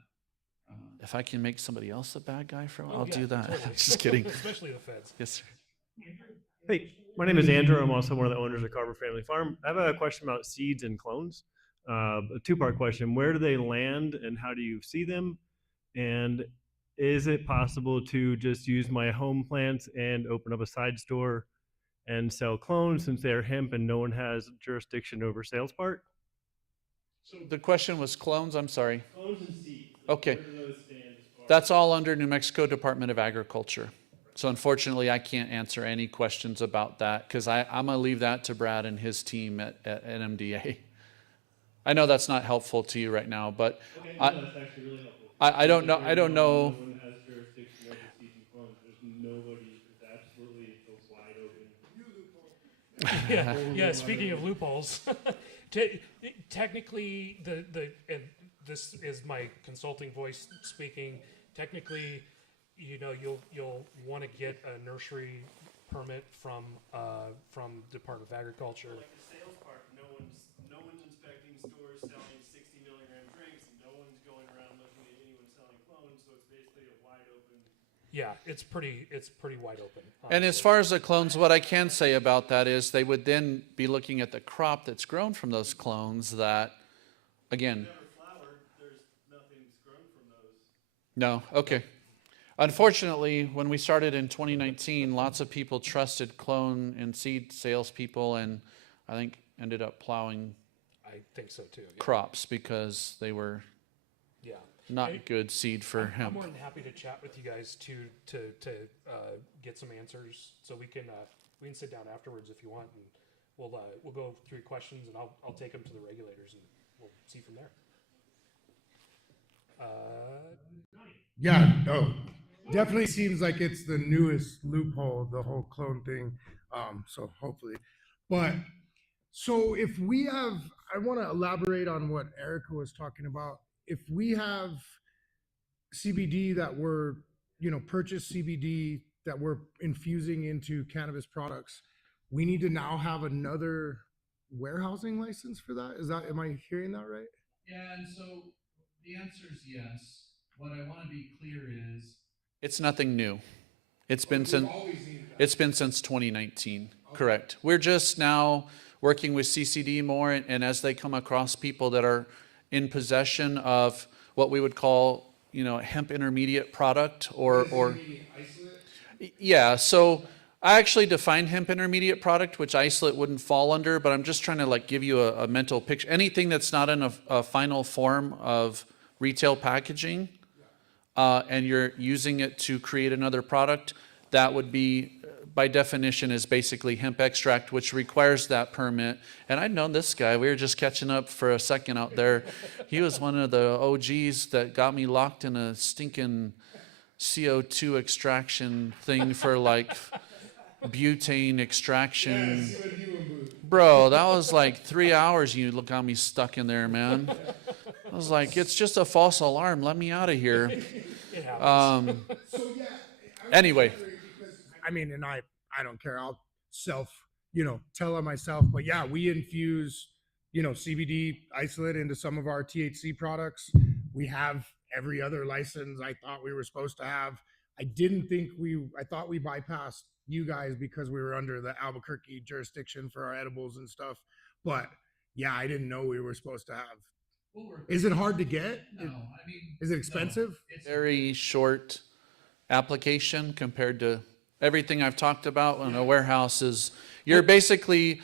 if I can make somebody else a bad guy for, I'll do that. Totally. Just kidding. Especially the feds. Yes, sir. Hey, my name is Andrew. I'm also one of the owners of Carver Family Farm. I have a question about seeds and clones. A two-part question. Where do they land and how do you see them? And is it possible to just use my home plants and open up a side store and sell clones since they're hemp and no one has jurisdiction over sales part? So the question was clones, I'm sorry. Clones and seeds. Okay. Where do those stand as far That's all under New Mexico Department of Agriculture. So unfortunately, I can't answer any questions about that because I'm going to leave that to Brad and his team at NMDA. I know that's not helpful to you right now, but okay, I, no, that's actually really helpful. I don't know. I don't know. No one has jurisdiction over seeds and clones. There's nobody. It's absolutely a wide open. Yeah. Speaking of loopholes, technically, and this is my consulting voice speaking. Technically, you'll want to get a nursery permit from Department of Agriculture. Like the sales part, no one's inspecting stores selling 60 milligram drinks, and no one's going around looking at anyone selling clones. So it's basically a wide open. Yeah, it's pretty wide open. And as far as the clones, what I can say about that is they would then be looking at the crop that's grown from those clones that, again. Never flowered. There's nothing's grown from those. No, okay. Unfortunately, when we started in 2019, lots of people trusted clone and seed salespeople, and I think ended up plowing I think so too. Yeah. crops because they were Yeah. not Hey, good seed for I'm hemp. more than happy to chat with you guys to get some answers, so we can sit down afterwards if you want, and we'll go through your questions, and I'll take them to the regulators, and we'll see from there. Yeah, no, definitely seems like it's the newest loophole, the whole clone thing. So hopefully, but so if we have, I want to elaborate on what Erica was talking about. If we have CBD that we're, purchased CBD that we're infusing into cannabis products, we need to now have another warehousing license for that? Am I hearing that right? Yeah, and so the answer is yes. What I want to be clear is it's nothing new. It's been since 2019. Correct. We're just now working with CCD more, and as they come across people that are in possession of what we would call, hemp intermediate product or yeah. So I actually defined hemp intermediate product, which isolate wouldn't fall under, but I'm just trying to give you a mental picture. Anything that's not in a final form of retail packaging, and you're using it to create another product, that would be, by definition, is basically hemp extract, which requires that permit. And I'd known this guy. We were just catching up for a second out there. He was one of the OGs that got me locked in a stinking CO2 extraction thing for butane extraction. Bro, that was 3 hours you got me stuck in there, man. I was like, it's just a false alarm. Let me out of here. It happens. Anyway. I mean, and I don't care. I'll tell on myself, but yeah, we infuse, CBD isolate into some of our THC products. We have every other license I thought we were supposed to have. I thought we bypassed you guys because we were under the Albuquerque jurisdiction for our edibles and stuff. But yeah, I didn't know we were supposed to have. Is it hard to get? No, is it expensive? No. It's very short application compared to everything I've talked about. In a warehouse is, you're basically,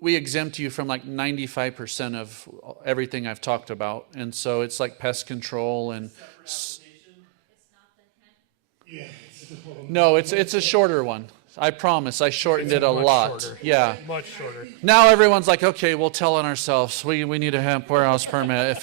we exempt you from 95% of everything I've talked about. And so it's pest control and. No, it's a shorter one. I promise. I shortened it a lot. Shorter. Yeah. Much shorter. Now everyone's like, okay, we'll tell on ourselves. We need a hemp warehouse permit if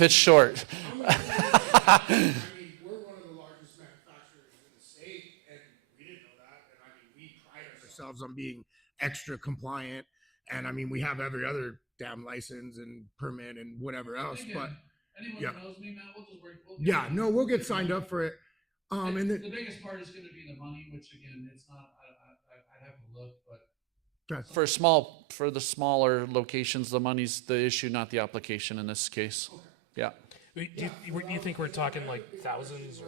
it's short. We're one of the largest manufacturers in the state, and we didn't know that. And we pride ourselves on being extra compliant. And we have every other damn license and permit and whatever else. But anyone yeah. who knows me, man, we'll just work. We'll get signed up for it. And the biggest part is going to be the money, which again, it's not. I'd have to look, but Gotcha. For the smaller locations, the money's the issue, not the application in this case. Yeah. Do you think we're talking like thousands or?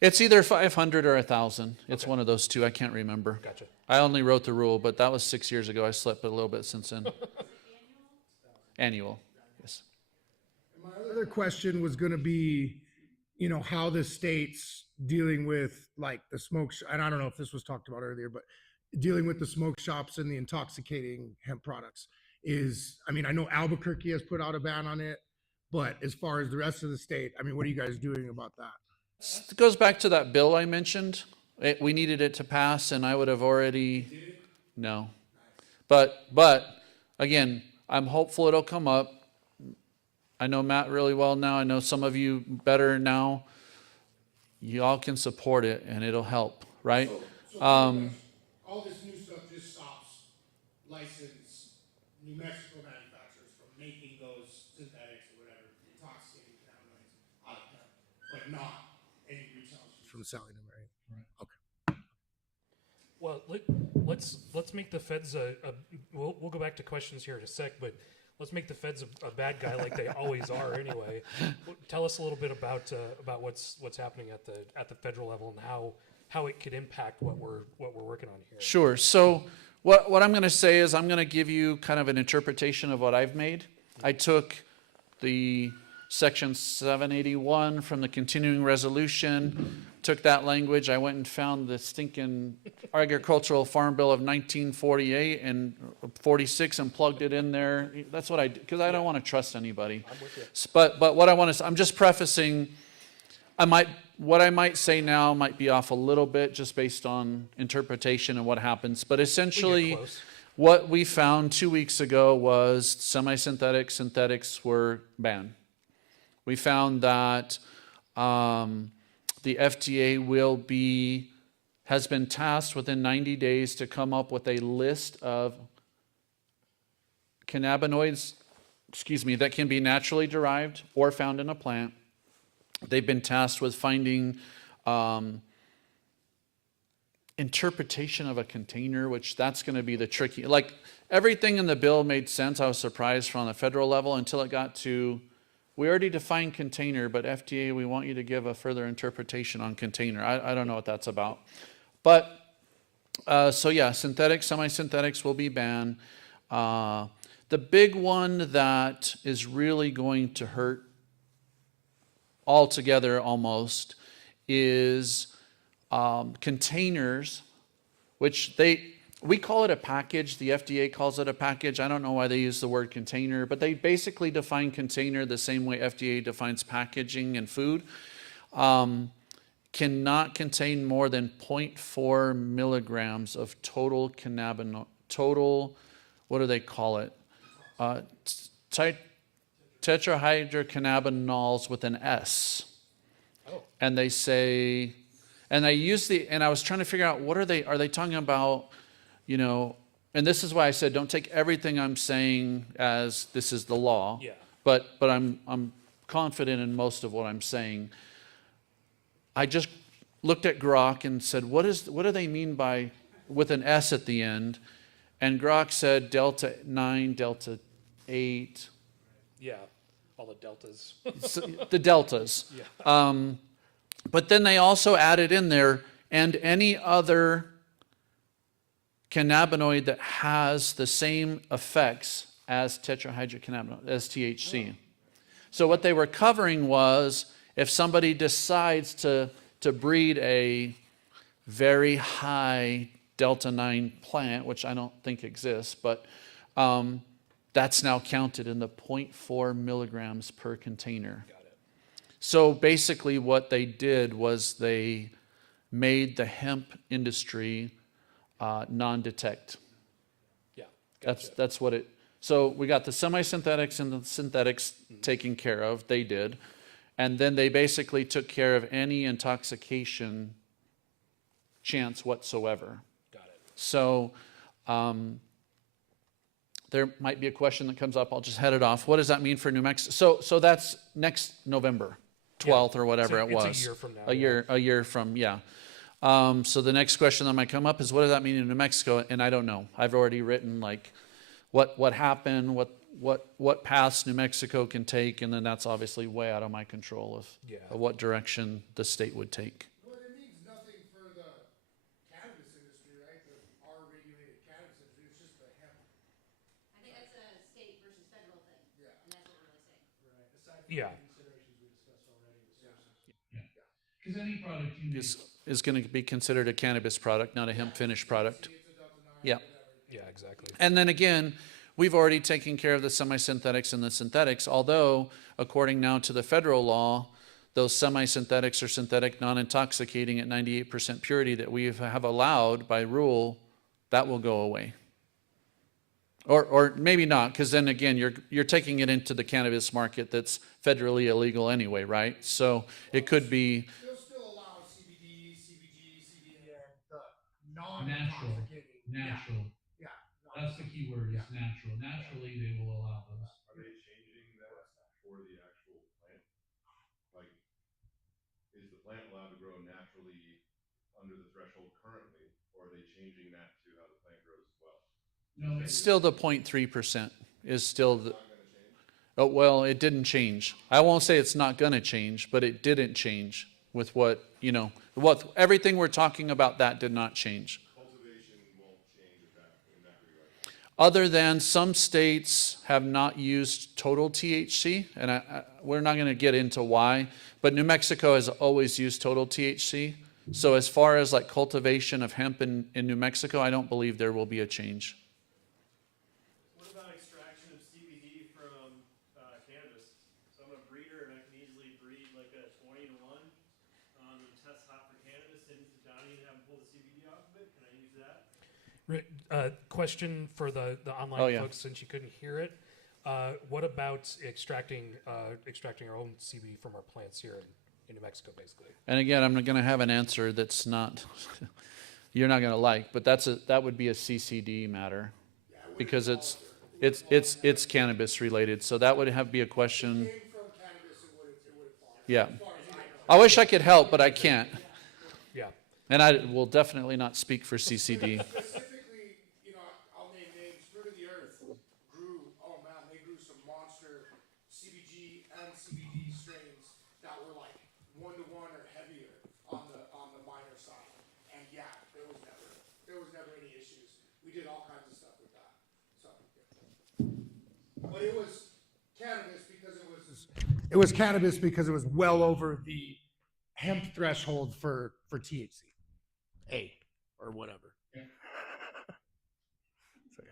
It's either 500 or 1,000. It's one of those two. I can't remember. Gotcha. I only wrote the rule, but that was 6 years ago. I slept a little bit since then. Annual. Yes. My other question was going to be, you know, how the state's dealing with like the smoke, and I don't know if this was talked about earlier, but dealing with the smoke shops and the intoxicating hemp products is, I mean, I know Albuquerque has put out a ban on it, but as far as the rest of the state, I mean, what are you guys doing about that? It goes back to that bill I mentioned. We needed it to pass, and I would have already, no. But again, I'm hopeful it'll come up. I know Matt really well now. I know some of you better now. You all can support it, and it'll help, right? All this new stuff just stops licensed New Mexico manufacturers from making those synthetics or whatever, intoxicating cannabinoids out of hemp, but not any retailers from selling them, right? Okay. Well, let's make the feds we'll go back to questions here in a sec, but let's make the feds a bad guy like they always are anyway. Tell us a little bit about what's happening at the federal level and how it could impact what we're working on here. Sure. So what I'm going to say is I'm going to give you kind of an interpretation of what I've made. I took the section 781 from the continuing resolution, took that language. I went and found the stinking Agricultural Farm Bill of 1948 and 46 and plugged it in there. That's what I did, because I don't want to trust anybody. I'm with you. But what I want to, I'm just prefacing, what I might say now might be off a little bit just based on interpretation and what happens. But essentially, what we found 2 weeks ago was semi-synthetic, synthetics were banned. We found that the FDA has been tasked within 90 days to come up with a list of cannabinoids, that can be naturally derived or found in a plant. They've been tasked with finding interpretation of a container, which that's going to be the tricky, like everything in the bill made sense. I was surprised from the federal level until it got to, we already defined container, but FDA, we want you to give a further interpretation on container. I don't know what that's about. But, so yeah, synthetics, semi-synthetics will be banned. The big one that is really going to hurt altogether almost is containers, which we call it a package. The FDA calls it a package. I don't know why they use the word container, but they basically define container the same way FDA defines packaging and food. Cannot contain more than 0.4 milligrams of total cannabinoid, what do they call it? Tetrahydrocannabinols with an S. Oh. And they say, and I was trying to figure out are they talking about, you know, and this is why I said don't take everything I'm saying as this is the law. Yeah. But I'm confident in most of what I'm saying. I just looked at Grok and said, what do they mean by with an S at the end? And Grok said Delta 9, Delta 8. Yeah, all the deltas. The deltas. Yeah. But then they also added in there, and any other cannabinoid that has the same effects as tetrahydrocannabinol, as THC. Oh. So what they were covering was if somebody decides to breed a very high Delta 9 plant, which I don't think exists, but that's now counted in the 0.4 milligrams per container. Got it. So basically what they did was they made the hemp industry non-detect. Yeah, gotcha. That's what it, so we got the semi-synthetics and the synthetics taken care of, they did. And then they basically took care of any intoxication chance whatsoever. Got it. So there might be a question that comes up. I'll just head it off. What does that mean for New Mexico? So that's next November 12th or whatever it was. It's a year from now. A year from, yeah. So the next question that might come up is, what does that mean in New Mexico? And I don't know. I've already written like what happened, what paths New Mexico can take, and then that's obviously way out of my control of what direction the state would take. Well, it means nothing for the cannabis industry, right? The R-regulated cannabis industry. It's just the hemp. I think that's a state versus federal thing. Yeah. And that's what we're really saying. Right, aside from Yeah. the considerations we discussed already with sources. Because any product you is going to be considered a cannabis product, not a hemp finished product. Yeah. Yeah, exactly. And then again, we've already taken care of the semi-synthetics and the synthetics, although according now to the federal law, those semi-synthetics or synthetic non-intoxicating at 98% purity that we have allowed by rule, that will go away. Or maybe not, because then again, you're taking it into the cannabis market that's federally illegal anyway, right? So it could be They'll still allow CBD, CBG, CBN, the non-intoxicating. natural. Yeah. That's the key word, is natural. Naturally, they will allow those. Are they changing that for the actual plant? Like, is the plant allowed to grow naturally under the threshold currently, or are they changing that to how the plant grows as well? No, it's still the 0.3% is still the. Oh, well, it didn't change. I won't say it's not going to change, but it didn't change with what, everything we're talking about, that did not change. Cultivation won't change in that regard. Other than some states have not used total THC, and we're not going to get into why, but New Mexico has always used total THC. So as far as like cultivation of hemp in New Mexico, I don't believe there will be a change. What about extraction of CBD from cannabis? So I'm a breeder and I can easily breed like a 20-to-1 and test hot for cannabis, send it to Johnny and have him pull the CBD off of it. Can I use that? Question for the online Oh, yeah. folks, since you couldn't hear it. What about extracting our own CBD from our plants here in New Mexico, basically? And again, I'm going to have an answer that's not, you're not going to like, but that would be a CCD matter, because it's cannabis related. So that would be a question. Came from cannabis, it would fall. Yeah. As far as I know. I wish I could help, but I can't. Yeah. And I will definitely not speak for CCD. Specifically, I'll name names. Fruit of the Earth grew, oh man, they grew some monster CBG and CBD strains that were like 1-to-1 or heavier on the minor side. And yeah, there was never any issues. We did all kinds of stuff with that. So, yeah. But it was cannabis because it was well over the hemp threshold for THC. Or whatever. So, yeah.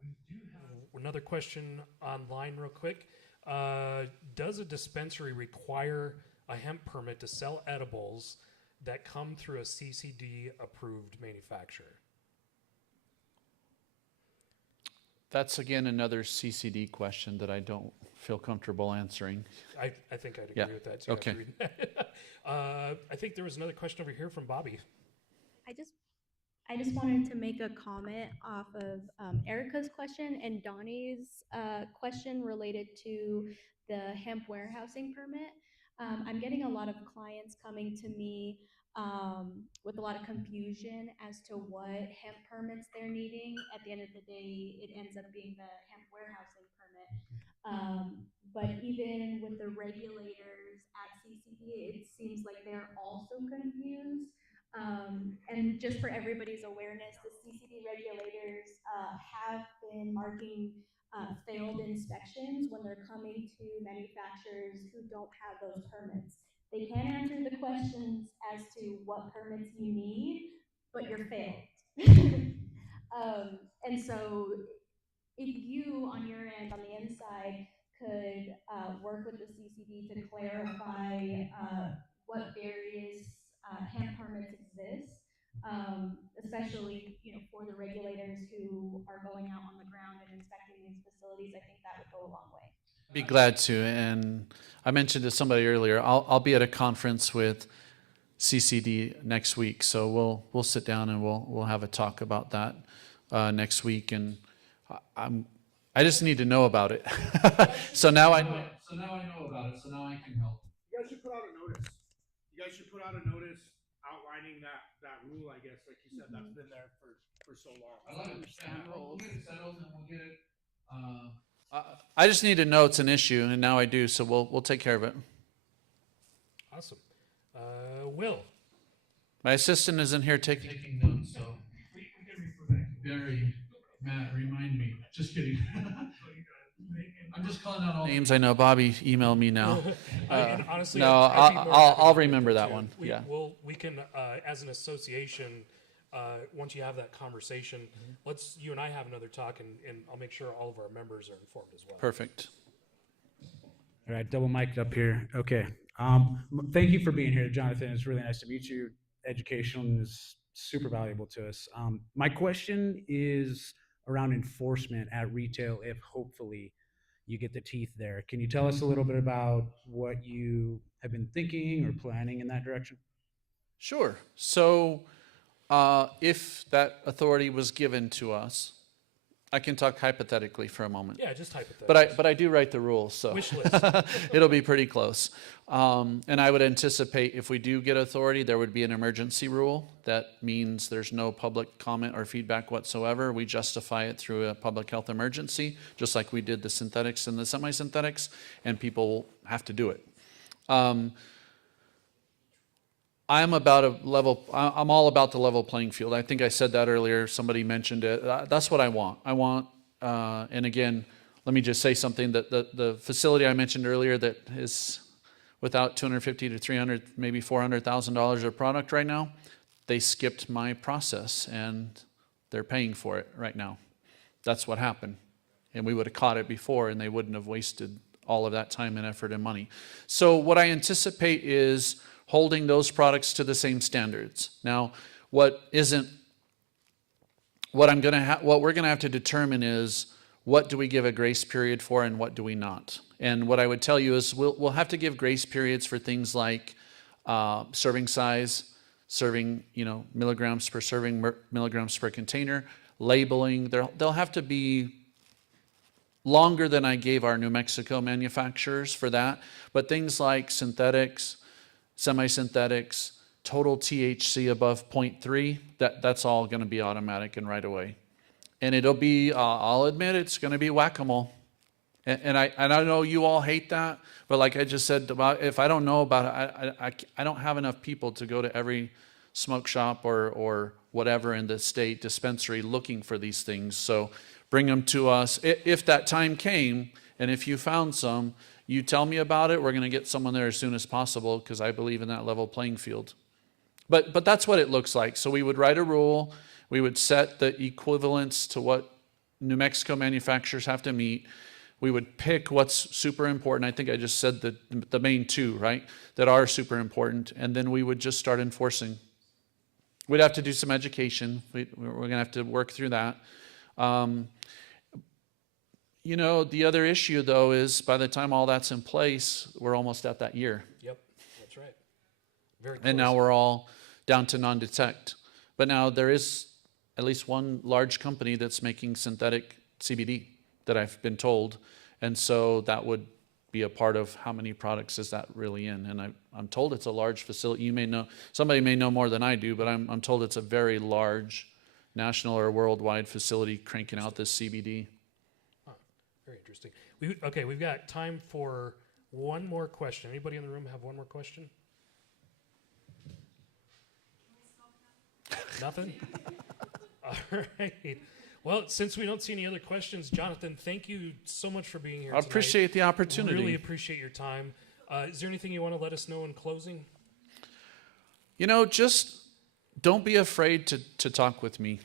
We do have another question online real quick. Does a dispensary require a hemp permit to sell edibles that come through a CCD approved manufacturer? That's again another CCD question that I don't feel comfortable answering. I think I'd agree Yeah. with that too. Okay. after reading that. I think there was another question over here from Bobby. I just wanted to make a comment off of Erica's question and Donnie's question related to the hemp warehousing permit. I'm getting a lot of clients coming to me with a lot of confusion as to what hemp permits they're needing. At the end of the day, it ends up being the hemp warehousing permit. But even with the regulators at CCD, it seems like they're also confused. And just for everybody's awareness, the CCD regulators have been marking failed inspections when they're coming to manufacturers who don't have those permits. They can answer the questions as to what permits you need, but you're failed. And so if you, on your end, on the inside, could work with the CCD to clarify what various hemp permits exist, especially for the regulators who are going out on the ground and inspecting these facilities, I think that would go a long way. Be glad to. And I mentioned to somebody earlier, I'll be at a conference with CCD next week, so we'll sit down and we'll have a talk about that next week. And I just need to know about it. So now I know about it. So now I can help. You guys should put out a notice. you guys should put out a notice outlining that rule, I guess, like you said, that's been there for so long. We'll get it settled and we'll get it. I just need to know it's an issue, and now I do, so we'll take care of it. Awesome. Will. My assistant isn't here taking notes, so. Barry, Matt, remind me. Just kidding. I'm just calling out all names. I know Bobby emailed me now. And honestly, no, I'd be more than happy I'll to do remember that too. one. Yeah. We can, as an association, once you have that conversation, let's you and I have another talk, and I'll make sure all of our members are informed as well. Perfect. All right, double mic'd up here. Okay. Thank you for being here, Jonathan. It's really nice to meet you. Education is super valuable to us. My question is around enforcement at retail if hopefully you get the teeth there. Can you tell us a little bit about what you have been thinking or planning in that direction? Sure. So if that authority was given to us, I can talk hypothetically for a moment. Yeah, just hypothetically. But I do write the rules, so Wish list. it'll be pretty close. And I would anticipate if we do get authority, there would be an emergency rule. That means there's no public comment or feedback whatsoever. We justify it through a public health emergency, just like we did the synthetics and the semi-synthetics, and people have to do it. I'm all about the level playing field. I think I said that earlier. Somebody mentioned it. That's what I want. I want, and again, let me just say something that the facility I mentioned earlier that is without $250 to $300, maybe $400,000 of product right now, they skipped my process and they're paying for it right now. That's what happened. And we would have caught it before and they wouldn't have wasted all of that time and effort and money. So what I anticipate is holding those products to the same standards. Now, what we're going to have to determine is what do we give a grace period for and what do we not. And what I would tell you is we'll have to give grace periods for things like serving size, serving milligrams per serving, milligrams per container, labeling. They'll have to be longer than I gave our New Mexico manufacturers for that. But things like synthetics, semi-synthetics, total THC above 0.3, that's all going to be automatic and right away. And it'll be, I'll admit, it's going to be whack-a-mole. And I know you all hate that, but like I just said, if I don't know about it, I don't have enough people to go to every smoke shop or whatever in the state dispensary looking for these things. So bring them to us. If that time came, and if you found some, you tell me about it. We're going to get someone there as soon as possible because I believe in that level playing field. But that's what it looks like. So we would write a rule. We would set the equivalence to what New Mexico manufacturers have to meet. We would pick what's super important. I think I just said the main two, right, that are super important. And then we would just start enforcing. We'd have to do some education. We're going to have to work through that. The other issue, though, is by the time all that's in place, we're almost at that year. Yep, that's right. Very close. And now we're all down to non-detect. But now there is at least one large company that's making synthetic CBD that I've been told. And so that would be a part of how many products is that really in. And I'm told it's a large facility. You may know, somebody may know more than I do, but I'm told it's a very large national or worldwide facility cranking out this CBD. Very interesting. We've got time for one more question. Anybody in the room have one more question? Nothing? All right. Well, since we don't see any other questions, Jonathan, thank you so much for being here I appreciate the opportunity. Really appreciate your time. Is there anything you want to let us know in closing? Just don't be afraid to talk with me.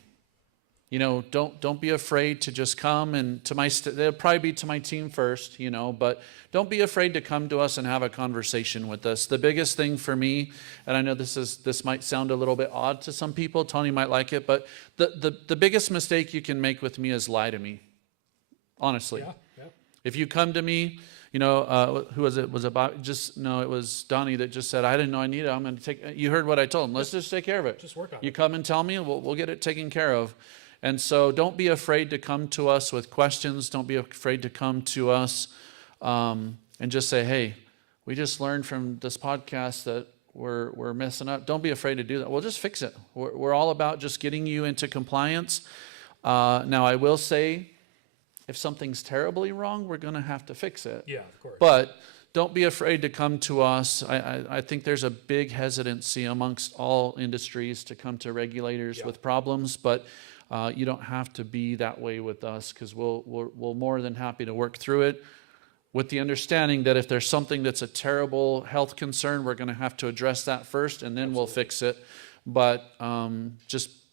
Don't be afraid to just come and they'll probably be to my team first, but don't be afraid to come to us and have a conversation with us. The biggest thing for me, and I know this might sound a little bit odd to some people, Tony might like it, but the biggest mistake you can make with me is lie to me. Honestly. Yeah. If you come to me, who was it? Was it Bob? It was Donnie that just said, I didn't know I needed it. I'm going to take, you heard what I told him. Let's just take care of it. Just work on it. You come and tell me, we'll get it taken care of. And so don't be afraid to come to us with questions. Don't be afraid to come to us and just say, hey, we just learned from this podcast that we're messing up, don't be afraid to do that. We'll just fix it. We're all about just getting you into compliance. Now, I will say, if something's terribly wrong, we're going to have to fix it. Yeah, of course. But don't be afraid to come to us. I think there's a big hesitancy amongst all industries to come to regulators Yeah. with problems, but you don't have to be that way with us, because we're more than happy to work through it, with the understanding that if there's something that's a terrible health concern, we're going to have to address that first, and then we'll fix it. But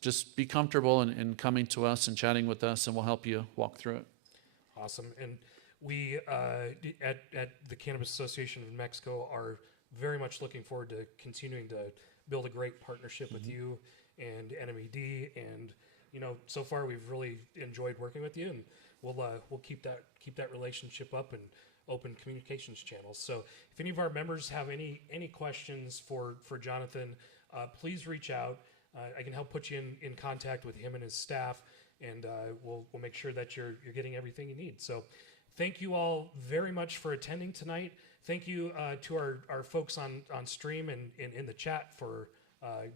just be comfortable in coming to us and chatting with us, and we'll help you walk through it. Awesome. And we at the Cannabis Association of Mexico are very much looking forward to continuing to build a great partnership with you and NMED. And so far we've really enjoyed working with you, and we'll keep that relationship up and open communications channels. So if any of our members have any questions for Johnathan, please reach out. I can help put you in contact with him and his staff, and we'll make sure that you're getting everything you need. So thank you all very much for attending tonight. Thank you to our folks on stream and in the chat for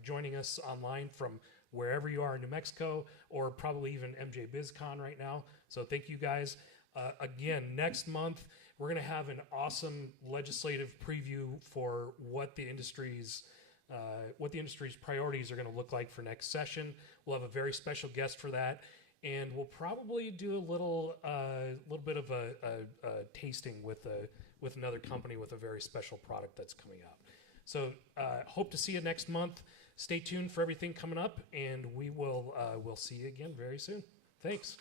joining us online from wherever you are in New Mexico, or probably even MJ BizCon right now. So thank you guys. Again, next month, we're going to have an awesome legislative preview for what the industry's priorities are going to look like for next session. We'll have a very special guest for that, and we'll probably do a little bit of a tasting with another company with a very special product that's coming out. So hope to see you next month. Stay tuned for everything coming up, and we'll see you again very soon. Thanks.